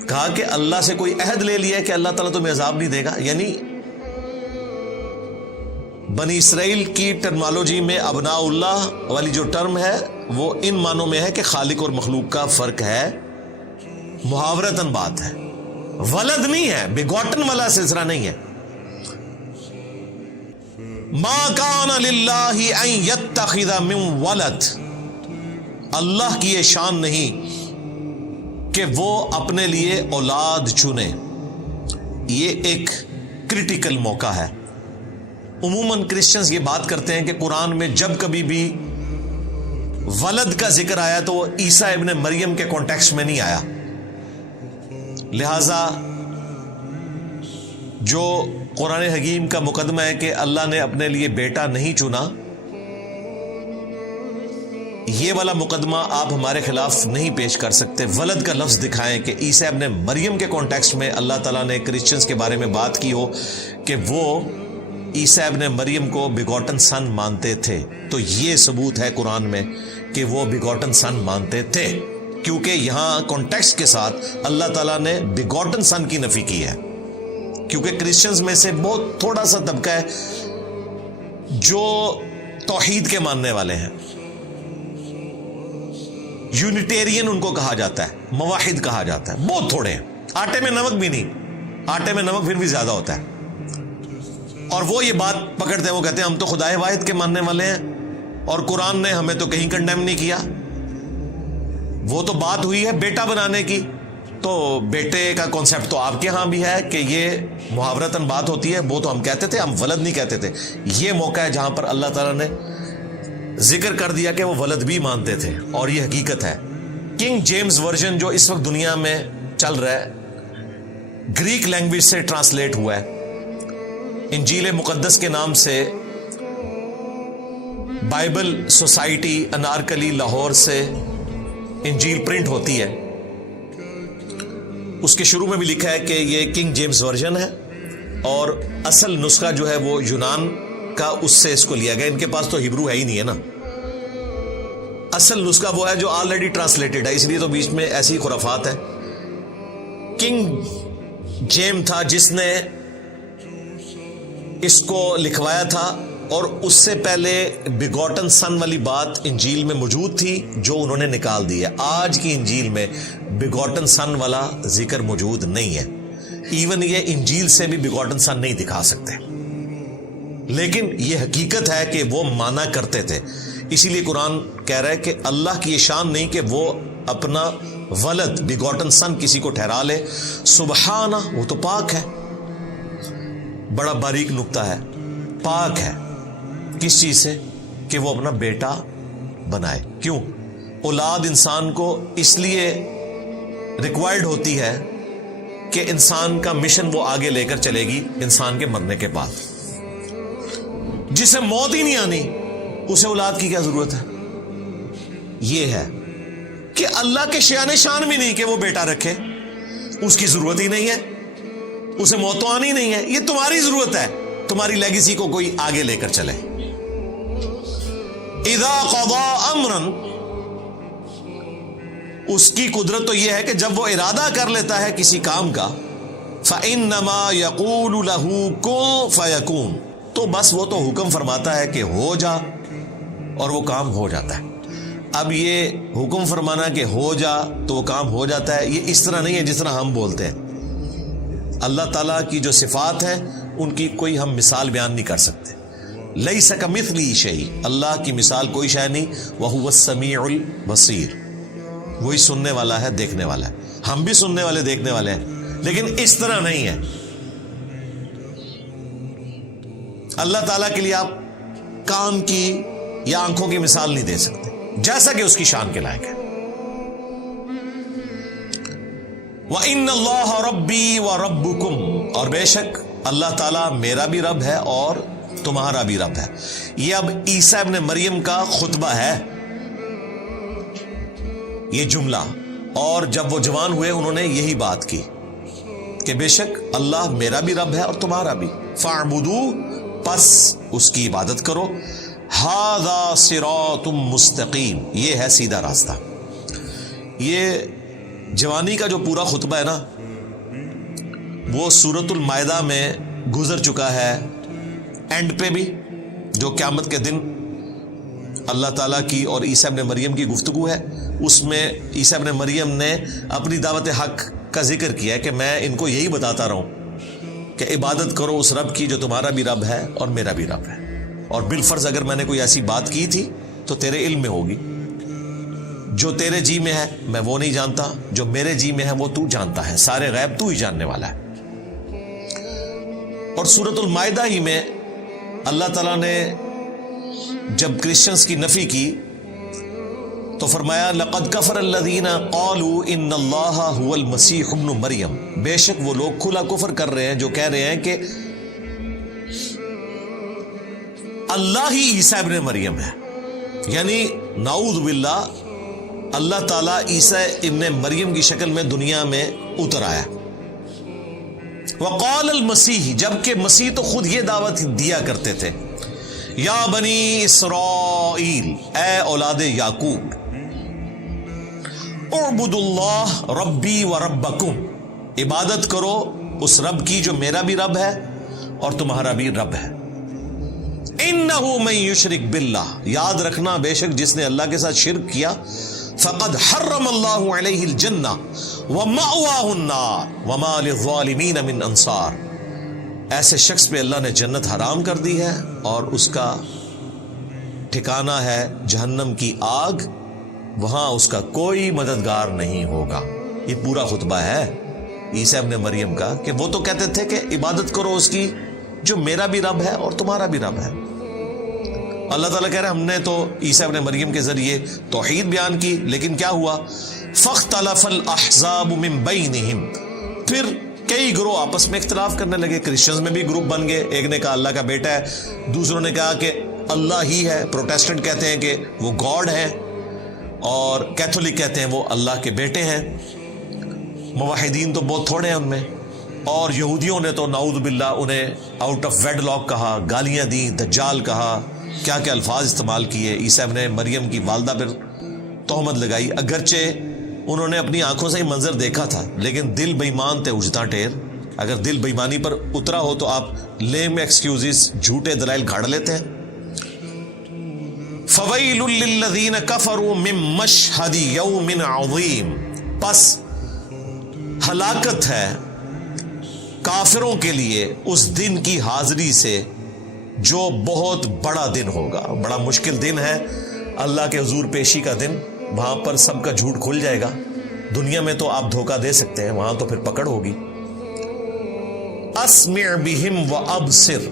کہا کہ اللہ سے کوئی عہد لے لیا کہ اللہ تعالیٰ تمہیں عذاب نہیں دے گا. یعنی بنی اسرائیل کی ٹرمالوجی میں ابناء اللہ والی جو ٹرم ہے وہ ان معنوں میں ہے کہ خالق اور مخلوق کا فرق ہے، محاورتاً بات ہے، ولد نہیں ہے، بیگوٹن والا سلسلہ نہیں ہے. ما کان للہ ان یتخذ من ولد، اللہ کی یہ شان نہیں کہ وہ اپنے لیے اولاد چنے. یہ ایک کریٹیکل موقع ہے. عموماً کرسچنز یہ بات کرتے ہیں کہ قرآن میں جب کبھی بھی ولد کا ذکر آیا تو وہ عیسیٰ ابن مریم کے کانٹیکسٹ میں نہیں آیا. لہذا جو قرآن حکیم کا مقدمہ ہے کہ اللہ نے اپنے لیے بیٹا نہیں چنا، یہ والا مقدمہ آپ ہمارے خلاف نہیں پیش کر سکتے. ولد کا لفظ دکھائیں کہ عیسیٰ ابن مریم کے کانٹیکسٹ میں اللہ تعالیٰ نے کرسچنز کے بارے میں بات کی ہو کہ وہ عیسیٰ ابن مریم کو بیگوٹن سن مانتے تھے. تو یہ ثبوت ہے قرآن میں کہ وہ بیگوٹن سن مانتے تھے، کیونکہ یہاں کانٹیکسٹ کے ساتھ اللہ تعالیٰ نے بیگوٹن سن کی نفی کی ہے. کیونکہ کرسچنز میں سے بہت تھوڑا سا طبقہ ہے جو توحید کے ماننے والے ہیں. یونیٹیرین ان کو کہا جاتا ہے، موحد کہا جاتا ہے، بہت تھوڑے ہیں. آٹے میں نمک بھی نہیں، آٹے میں نمک پھر بھی زیادہ ہوتا ہے. اور وہ یہ بات پکڑتے ہیں، وہ کہتے ہیں ہم تو خدائے واحد کے ماننے والے ہیں اور قرآن نے ہمیں تو کہیں کنڈیم نہیں کیا. وہ تو بات ہوئی ہے بیٹا بنانے کی، تو بیٹے کا کانسیپٹ تو آپ کے ہاں بھی ہے کہ یہ محاورتاً بات ہوتی ہے. وہ تو ہم کہتے تھے، ہم ولد نہیں کہتے تھے. یہ موقع ہے جہاں پر اللہ تعالیٰ نے ذکر کر دیا کہ وہ ولد بھی مانتے تھے، اور یہ حقیقت ہے. کنگ جیمز ورژن جو اس وقت دنیا میں چل رہا ہے، گریک لینگویج سے ٹرانسلیٹ ہوا ہے. انجیل مقدس کے نام سے بائبل سوسائٹی انارکلی لاہور سے انجیل پرنٹ ہوتی ہے. اس کے شروع میں بھی لکھا ہے کہ یہ کنگ جیمز ورژن ہے، اور اصل نسخہ جو ہے وہ یونان کا اس سے اس کو لیا گیا. ان کے پاس تو ہبرو ہے ہی نہیں ہے نا. اصل نسخہ وہ ہے جو آلریڈی ٹرانسلیٹڈ ہے، اس لیے تو بیچ میں ایسی خرافات ہے. کنگ جیم تھا جس نے اس کو لکھوایا تھا، اور اس سے پہلے بیگوٹن سن والی بات انجیل میں موجود تھی جو انہوں نے نکال دی ہے. آج کی انجیل میں بیگوٹن سن والا ذکر موجود نہیں ہے. ایون یہ انجیل سے بھی بیگوٹن سن نہیں دکھا سکتے، لیکن یہ حقیقت ہے کہ وہ مانا کرتے تھے. اسی لیے قرآن کہہ رہا ہے کہ اللہ کی یہ شان نہیں کہ وہ اپنا ولد بیگوٹن سن کسی کو ٹھہرا لے. سبحانہ، وہ تو پاک ہے. بڑا باریک نقطہ ہے، پاک ہے کس چیز سے کہ وہ اپنا بیٹا بنائے. کیوں؟ اولاد انسان کو اس لیے ریکوائرڈ ہوتی ہے کہ انسان کا مشن وہ آگے لے کر چلے گی انسان کے مرنے کے بعد. جسے موت ہی نہیں آنی اسے اولاد کی کیا ضرورت ہے؟ یہ ہے کہ اللہ کے شان شان بھی نہیں کہ وہ بیٹا رکھے، اس کی ضرورت ہی نہیں ہے، اسے موت تو آنی نہیں ہے. یہ تمہاری ضرورت ہے، تمہاری لیگیسی کو کوئی آگے لے کر چلے. اذا قضا امرا، اس کی قدرت تو یہ ہے کہ جب وہ ارادہ کر لیتا ہے کسی کام کا، فانما یقول له کن فیکون، تو بس وہ تو حکم فرماتا ہے کہ ہو جا، اور وہ کام ہو جاتا ہے. اب یہ حکم فرمانا کہ ہو جا تو وہ کام ہو جاتا ہے، یہ اس طرح نہیں ہے جس طرح ہم بولتے ہیں. اللہ تعالیٰ کی جو صفات ہیں ان کی کوئی ہم مثال بیان نہیں کر سکتے. لیس کمثلہ شیء، اللہ کی مثال کوئی شے نہیں، وہو السمیع البصیر، وہی سننے والا ہے، دیکھنے والا ہے۔ ہم بھی سننے والے دیکھنے والے ہیں، لیکن اس طرح نہیں ہے۔ اللہ تعالیٰ کے لیے آپ کان کی یا آنکھوں کی مثال نہیں دے سکتے، جیسا کہ اس کی شان کے لائق ہے۔ وَإِنَّ اللَّهَ رَبِّي وَرَبُّكُمْ، اور بے شک اللہ تعالیٰ میرا بھی رب ہے اور تمہارا بھی رب ہے۔ یہ اب عیسیٰ ابن مریم کا خطبہ ہے یہ جملہ، اور جب وہ جوان ہوئے انہوں نے یہی بات کی کہ بے شک اللہ میرا بھی رب ہے اور تمہارا بھی، فَاعْبُدُوا، پس اس کی عبادت کرو، هَذَا صِرَاطٌ مُسْتَقِيم، یہ ہے سیدھا راستہ۔ یہ جوانی کا جو پورا خطبہ ہے نا، وہ سورۃ المائدہ میں گزر چکا ہے، اینڈ پہ بھی، جو قیامت کے دن اللہ تعالیٰ کی اور عیسیٰ ابن مریم کی گفتگو ہے، اس میں عیسیٰ ابن مریم نے اپنی دعوت حق کا ذکر کیا ہے کہ میں ان کو یہی بتاتا رہا ہوں کہ عبادت کرو اس رب کی جو تمہارا بھی رب ہے اور میرا بھی رب ہے، اور بالفرض اگر میں نے کوئی ایسی بات کی تھی تو تیرے علم میں ہوگی، جو تیرے جی میں ہے میں وہ نہیں جانتا، جو میرے جی میں ہے وہ تو جانتا ہے، سارے غیب تو ہی جاننے والا ہے۔ اور سورۃ المائدہ ہی میں اللہ تعالیٰ نے جب کرسچنز کی نفی کی تو فرمایا لَقَدْ كَفَرَ الَّذِينَ قَالُوا إِنَّ اللَّهَ هُوَ الْمَسِيحُ ابْنُ مَرْيَم، بے شک وہ لوگ کھلا کفر کر رہے ہیں جو کہہ رہے ہیں کہ اللہ ہی عیسیٰ ابن مریم ہے، یعنی نعوذ باللہ اللہ تعالیٰ عیسیٰ ابن مریم کی شکل میں دنیا میں اتر آیا۔ وقال المسیح، جبکہ مسیح تو خود یہ دعوت دیا کرتے تھے، یا بنی اسرائیل، اے اولاد یعقوب، اعبدوا اللہ ربی و ربکم، عبادت کرو اس رب کی جو میرا بھی رب ہے اور تمہارا بھی رب ہے۔ انہ من یشرک باللہ، یاد رکھنا بے شک جس نے اللہ کے ساتھ شرک کیا، فقد حرم اللہ علیہ الجنہ ومأواہ النار وما للظالمین من انصار، ایسے شخص پہ اللہ نے جنت حرام کر دی ہے اور اس کا ٹھکانہ ہے جہنم کی آگ، وہاں اس کا کوئی مددگار نہیں ہوگا۔ یہ پورا خطبہ ہے عیسیٰ ابن مریم کا کہ وہ تو کہتے تھے کہ عبادت کرو اس کی جو میرا بھی رب ہے اور تمہارا بھی رب ہے۔ اللہ تعالیٰ کہہ رہے ہم نے تو عیسیٰ ابن مریم کے ذریعے توحید بیان کی، لیکن کیا ہوا؟ فاختلف الاحزاب من بینہم، پھر کئی گروہ آپس میں اختلاف کرنے لگے، کرسچنز میں بھی گروپ بن گئے، ایک نے کہا اللہ کا بیٹا ہے، دوسروں نے کہا کہ اللہ ہی ہے، پروٹیسٹنٹ کہتے ہیں کہ وہ گاڈ ہے، اور کیتھولک کہتے ہیں وہ اللہ کے بیٹے ہیں، موحدین تو بہت تھوڑے ہیں ان میں، اور یہودیوں نے تو نعوذ باللہ انہیں آؤٹ آف ویڈ لاک کہا، گالیاں دیں، دجال کہا، کیا کیا الفاظ استعمال کیے، عیسیٰ ابن مریم کی والدہ پر تہمت لگائی، اگرچہ انہوں نے اپنی آنکھوں سے ہی منظر دیکھا تھا لیکن دل بے ایمان تھے اجتا ٹیر، اگر دل بے ایمانی پر اترا ہو تو آپ لیم ایکسکیوزز، جھوٹے دلائل گھاڑ لیتے ہیں۔ فَوَيْلٌ لِّلَّذِينَ كَفَرُوا مِن مَّشْهَدِ يَوْمٍ عَظِيمٍ، پس ہلاکت ہے کافروں کے لیے اس دن کی حاضری سے جو بہت بڑا دن ہوگا، بڑا مشکل دن ہے اللہ کے حضور پیشی کا دن، وہاں پر سب کا جھوٹ کھل جائے گا۔ دنیا میں تو آپ دھوکہ دے سکتے ہیں، وہاں تو پھر پکڑ ہوگی۔ اسمع بہم وابصر،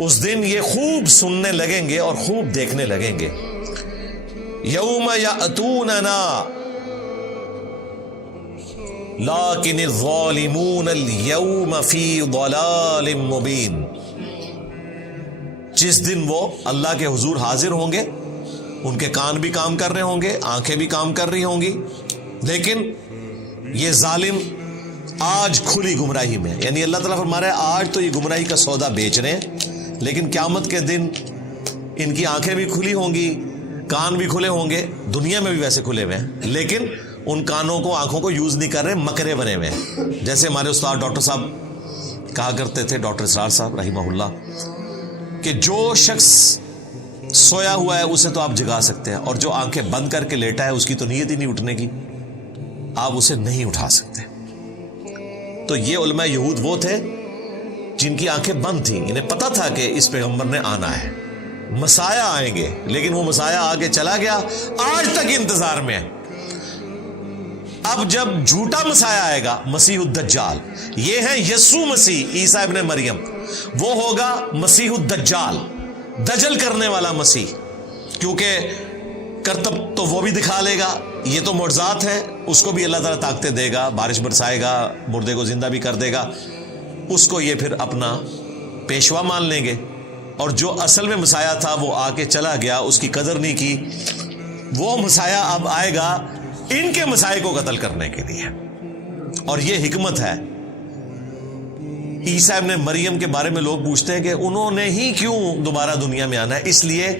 اس دن یہ خوب سننے لگیں گے اور خوب دیکھنے لگیں گے۔ یوم یأتوننا لیکن الظالمون اليوم فی ضلال مبین، جس دن وہ اللہ کے حضور حاضر ہوں گے، ان کے کان بھی کام کر رہے ہوں گے، آنکھیں بھی کام کر رہی ہوں گی، لیکن یہ ظالم آج کھلی گمراہی میں، یعنی اللہ تعالیٰ فرما رہا ہے آج تو یہ گمراہی کا سودا بیچ رہے ہیں، لیکن قیامت کے دن ان کی آنکھیں بھی کھلی ہوں گی، کان بھی کھلے ہوں گے، دنیا میں بھی ویسے کھلے ہوئے ہیں، لیکن ان کانوں کو آنکھوں کو یوز نہیں کر رہے، مکرے بنے ہوئے ہیں۔ جیسے ہمارے استاد ڈاکٹر صاحب کہا کرتے تھے، ڈاکٹر اسرار صاحب رحمہ اللہ، کہ جو شخص سویا ہوا ہے اسے تو آپ جگا سکتے ہیں، اور جو آنکھیں بند کر کے لیٹا ہے اس کی تو نیت ہی نہیں اٹھنے کی، آپ اسے نہیں اٹھا سکتے۔ تو یہ علماء یہود وہ تھے جن کی آنکھیں بند تھیں، انہیں پتا تھا کہ اس پیغمبر نے آنا ہے، مسایہ آئیں گے، لیکن وہ مسایہ آگے چلا گیا، آج تک انتظار میں ہے۔ اب جب جھوٹا مسایہ آئے گا، مسیح الدجال، یہ ہے یسوع مسیح عیسیٰ ابن مریم، وہ ہوگا مسیح الدجال، دجل کرنے والا مسیح، کیونکہ کرتب تو وہ بھی دکھا لے گا، یہ تو معجزات ہے، اس کو بھی اللہ تعالیٰ طاقتیں دے گا، بارش برسائے گا، مردے کو زندہ بھی کر دے گا، اس کو یہ پھر اپنا پیشوا مان لیں گے۔ اور جو اصل میں مسایہ تھا وہ آ کے چلا گیا، اس کی قدر نہیں کی، وہ مسایہ اب آئے گا ان کے مسائے کو قتل کرنے کے لیے۔ اور یہ حکمت ہے۔ عیسیٰ ابن مریم کے بارے میں لوگ پوچھتے ہیں کہ انہوں نے ہی کیوں دوبارہ دنیا میں آنا ہے؟ اس لیے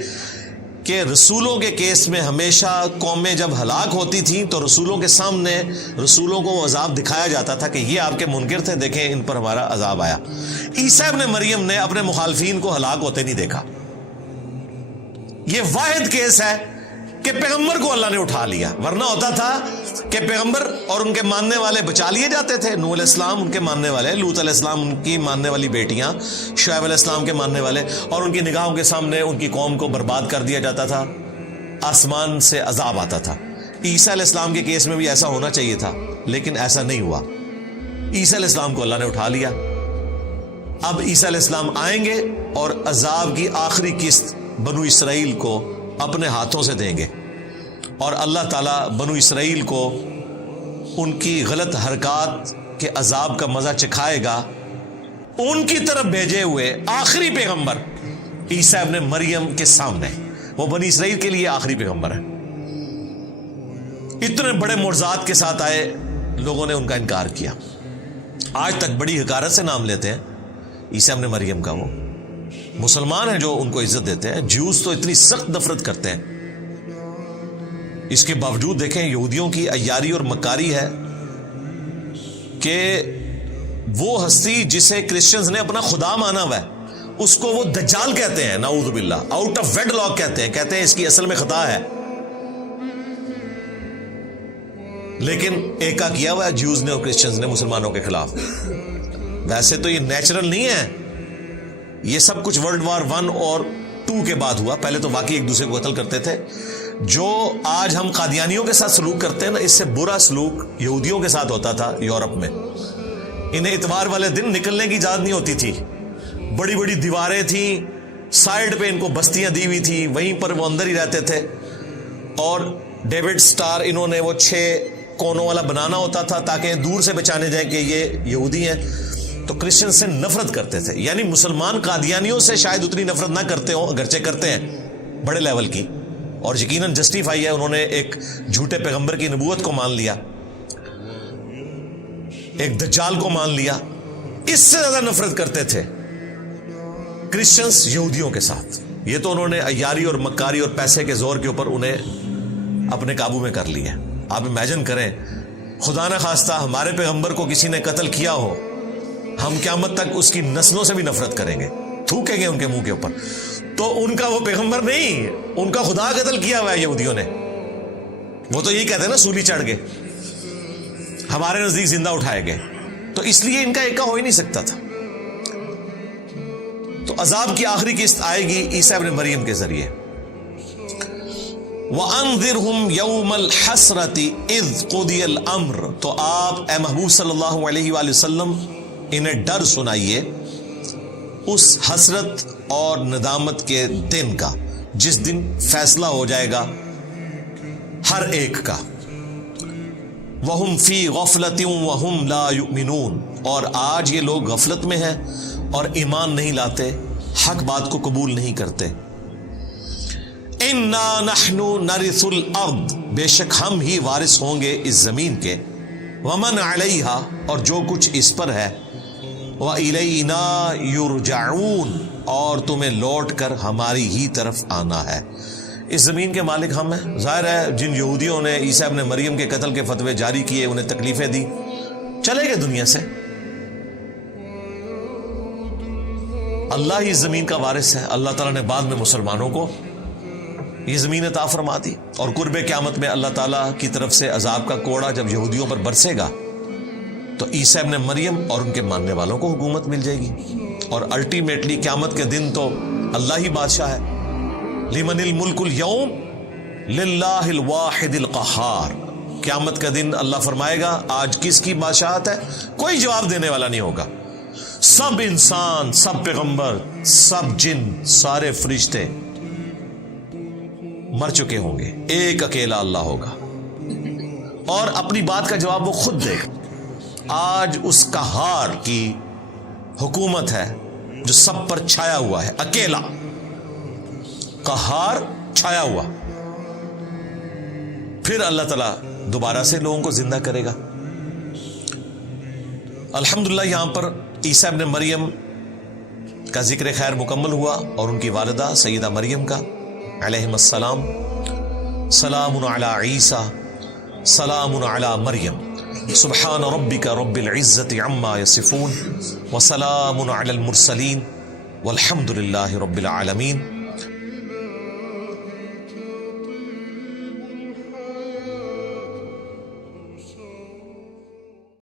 کہ رسولوں کے کیس میں ہمیشہ قومیں جب ہلاک ہوتی تھیں تو رسولوں کے سامنے رسولوں کو وہ عذاب دکھایا جاتا تھا کہ یہ آپ کے منکر تھے، دیکھیں ان پر ہمارا عذاب آیا۔ عیسیٰ ابن مریم نے اپنے مخالفین کو ہلاک ہوتے نہیں دیکھا۔ یہ واحد کیس ہے کہ پیغمبر کو اللہ نے اٹھا لیا، ورنہ ہوتا تھا کہ پیغمبر اور ان کے ماننے والے بچا لیے جاتے تھے۔ نوح علیہ السلام ان کے ماننے والے، لوط علیہ السلام ان کی ماننے والی بیٹیاں، شعیب علیہ السلام کے ماننے والے، اور ان کی نگاہوں کے سامنے ان کی قوم کو برباد کر دیا جاتا تھا، آسمان سے عذاب آتا تھا۔ عیسیٰ علیہ السلام کے کیس میں بھی ایسا ہونا چاہیے تھا، لیکن ایسا نہیں ہوا۔ عیسیٰ علیہ السلام کو اللہ نے اٹھا لیا۔ اب عیسیٰ علیہ السلام آئیں گے اور عذاب کی آخری قسط بنو اسرائیل کو اپنے ہاتھوں سے دیں گے، اور اللہ تعالیٰ بنو اسرائیل کو ان کی غلط حرکات کے عذاب کا مزہ چکھائے گا، ان کی طرف بھیجے ہوئے آخری پیغمبر عیسیٰ ابن مریم کے سامنے۔ وہ بنی اسرائیل کے لیے آخری پیغمبر ہے۔ اتنے بڑے معجزات کے ساتھ آئے، لوگوں نے ان کا انکار کیا۔ آج تک بڑی حقارت سے نام لیتے ہیں عیسیٰ ابن مریم کا۔ وہ مسلمان ہیں جو ان کو عزت دیتے ہیں، جیوز تو اتنی سخت نفرت کرتے ہیں۔ اس کے باوجود دیکھیں یہودیوں کی عیاری اور مکاری ہے کہ وہ ہستی جسے کرسچنز نے اپنا خدا مانا ہوا ہے اس کو وہ دجال کہتے ہیں، نعوذ باللہ، آؤٹ آف ویڈ لاک کہتے ہیں اس کی اصل میں خطا ہے، لیکن ایکا کیا ہوا ہے جیوز نے اور کرسچنز نے مسلمانوں کے خلاف۔ ویسے تو یہ نیچرل نہیں ہے، یہ سب کچھ ورلڈ وار 1 اور 2 کے بعد ہوا۔ پہلے تو واقعی ایک دوسرے کو قتل کرتے تھے۔ جو آج ہم قادیانیوں کے ساتھ سلوک کرتے ہیں نا، اس سے برا سلوک یہودیوں کے ساتھ ہوتا تھا یورپ میں۔ انہیں اتوار والے دن نکلنے کی اجازت نہیں ہوتی تھی، بڑی بڑی دیواریں تھیں، سائیڈ پہ ان کو بستیاں دی ہوئی تھی، وہیں پر وہ اندر ہی رہتے تھے، اور ڈیوڈ سٹار انہوں نے وہ 6 کونوں والا بنانا ہوتا تھا تاکہ دور سے پہچانے جائیں کہ یہ یہودی ہیں۔ تو کرسچن سے نفرت کرتے تھے، یعنی مسلمان قادیانیوں سے شاید اتنی نفرت نہ کرتے ہوں، اگرچہ کرتے ہیں بڑے لیول کی، اور یقیناً جسٹیفائی ہے، انہوں نے ایک جھوٹے پیغمبر کی نبوت کو مان لیا، ایک دجال کو مان لیا۔ اس سے زیادہ نفرت کرتے تھے کرسچنز یہودیوں کے ساتھ۔ یہ تو انہوں نے عیاری اور مکاری اور پیسے کے زور کے اوپر انہیں اپنے قابو میں کر لیا۔ آپ امیجن کریں، خدا نہ خواستہ ہمارے پیغمبر کو کسی نے قتل کیا ہو، ہم قیامت تک اس کی نسلوں سے بھی نفرت کریں گے، تھوکیں گے ان کے منہ کے اوپر۔ تو ان کا وہ پیغمبر نہیں، ان کا خدا قتل کیا ہوا ہے یہودیوں نے۔ وہ تو یہی کہتے ہیں نا، سولی چڑھ گئے، ہمارے نزدیک زندہ اٹھائے گئے، تو اس لیے ان کا ایکا ہو ہی نہیں سکتا تھا۔ تو عذاب کی آخری قسط آئے گی عیسیٰ ابن مریم کے ذریعے۔ وَأَنذِرْهُمْ يَوْمَ الْحَسْرَةِ إِذْ قُضِيَ الْأَمْرُ، تو آپ اے محبوب صلی اللہ علیہ وآلہ وسلم انہیں ڈر سنائیے اس حسرت اور ندامت کے دن کا جس دن فیصلہ ہو جائے گا ہر ایک کا۔ وَهُمْ فِي غَفْلَةٍ وَهُمْ لَا يُؤْمِنُونَ، اور آج یہ لوگ غفلت میں ہیں اور ایمان نہیں لاتے، حق بات کو قبول نہیں کرتے۔ اِنَّا نَحْنُ نَرِثُ الْأَرْضَ، بے شک ہم ہی وارث ہوں گے اس زمین کے، وَمَنْ عَلَيْهَا، اور جو کچھ اس پر ہے، وَإِلَيْنَا يُرْجَعُونَ، اور تمہیں لوٹ کر ہماری ہی طرف آنا ہے۔ اس زمین کے مالک ہم ہیں۔ ظاہر ہے جن یہودیوں نے عیسیٰ ابن مریم کے قتل کے فتوے جاری کیے، انہیں تکلیفیں دی، چلے گئے دنیا سے۔ اللہ ہی زمین کا وارث ہے۔ اللہ تعالیٰ نے بعد میں مسلمانوں کو یہ زمین عطا فرما دی، اور قرب قیامت میں اللہ تعالیٰ کی طرف سے عذاب کا کوڑا جب یہودیوں پر برسے گا تو عیسیٰ ابن مریم اور ان کے ماننے والوں کو حکومت مل جائے گی۔ اور الٹیمیٹلی قیامت کے دن تو اللہ ہی بادشاہ ہے. لمن الملک اليوم للہ الواحد القہار. قیامت کا دن اللہ فرمائے گا آج کس کی بادشاہت ہے؟ کوئی جواب دینے والا نہیں ہوگا. سب انسان، سب پیغمبر، سب جن، سارے فرشتے مر چکے ہوں گے، ایک اکیلا اللہ ہوگا اور اپنی بات کا جواب وہ خود دے گا. آج اس قہار کی حکومت ہے جو سب پر چھایا ہوا ہے، اکیلا قہار چھایا ہوا. پھر اللہ تعالیٰ دوبارہ سے لوگوں کو زندہ کرے گا. الحمدللہ یہاں پر عیسیٰ ابن مریم کا ذکر خیر مکمل ہوا اور ان کی والدہ سیدہ مریم کا علیہم السلام. سلام علی عیسیٰ سلام علی مریم سبحان ربک رب العزت عما یصفون وسلام علی المرسلین والحمد للہ رب العالمین.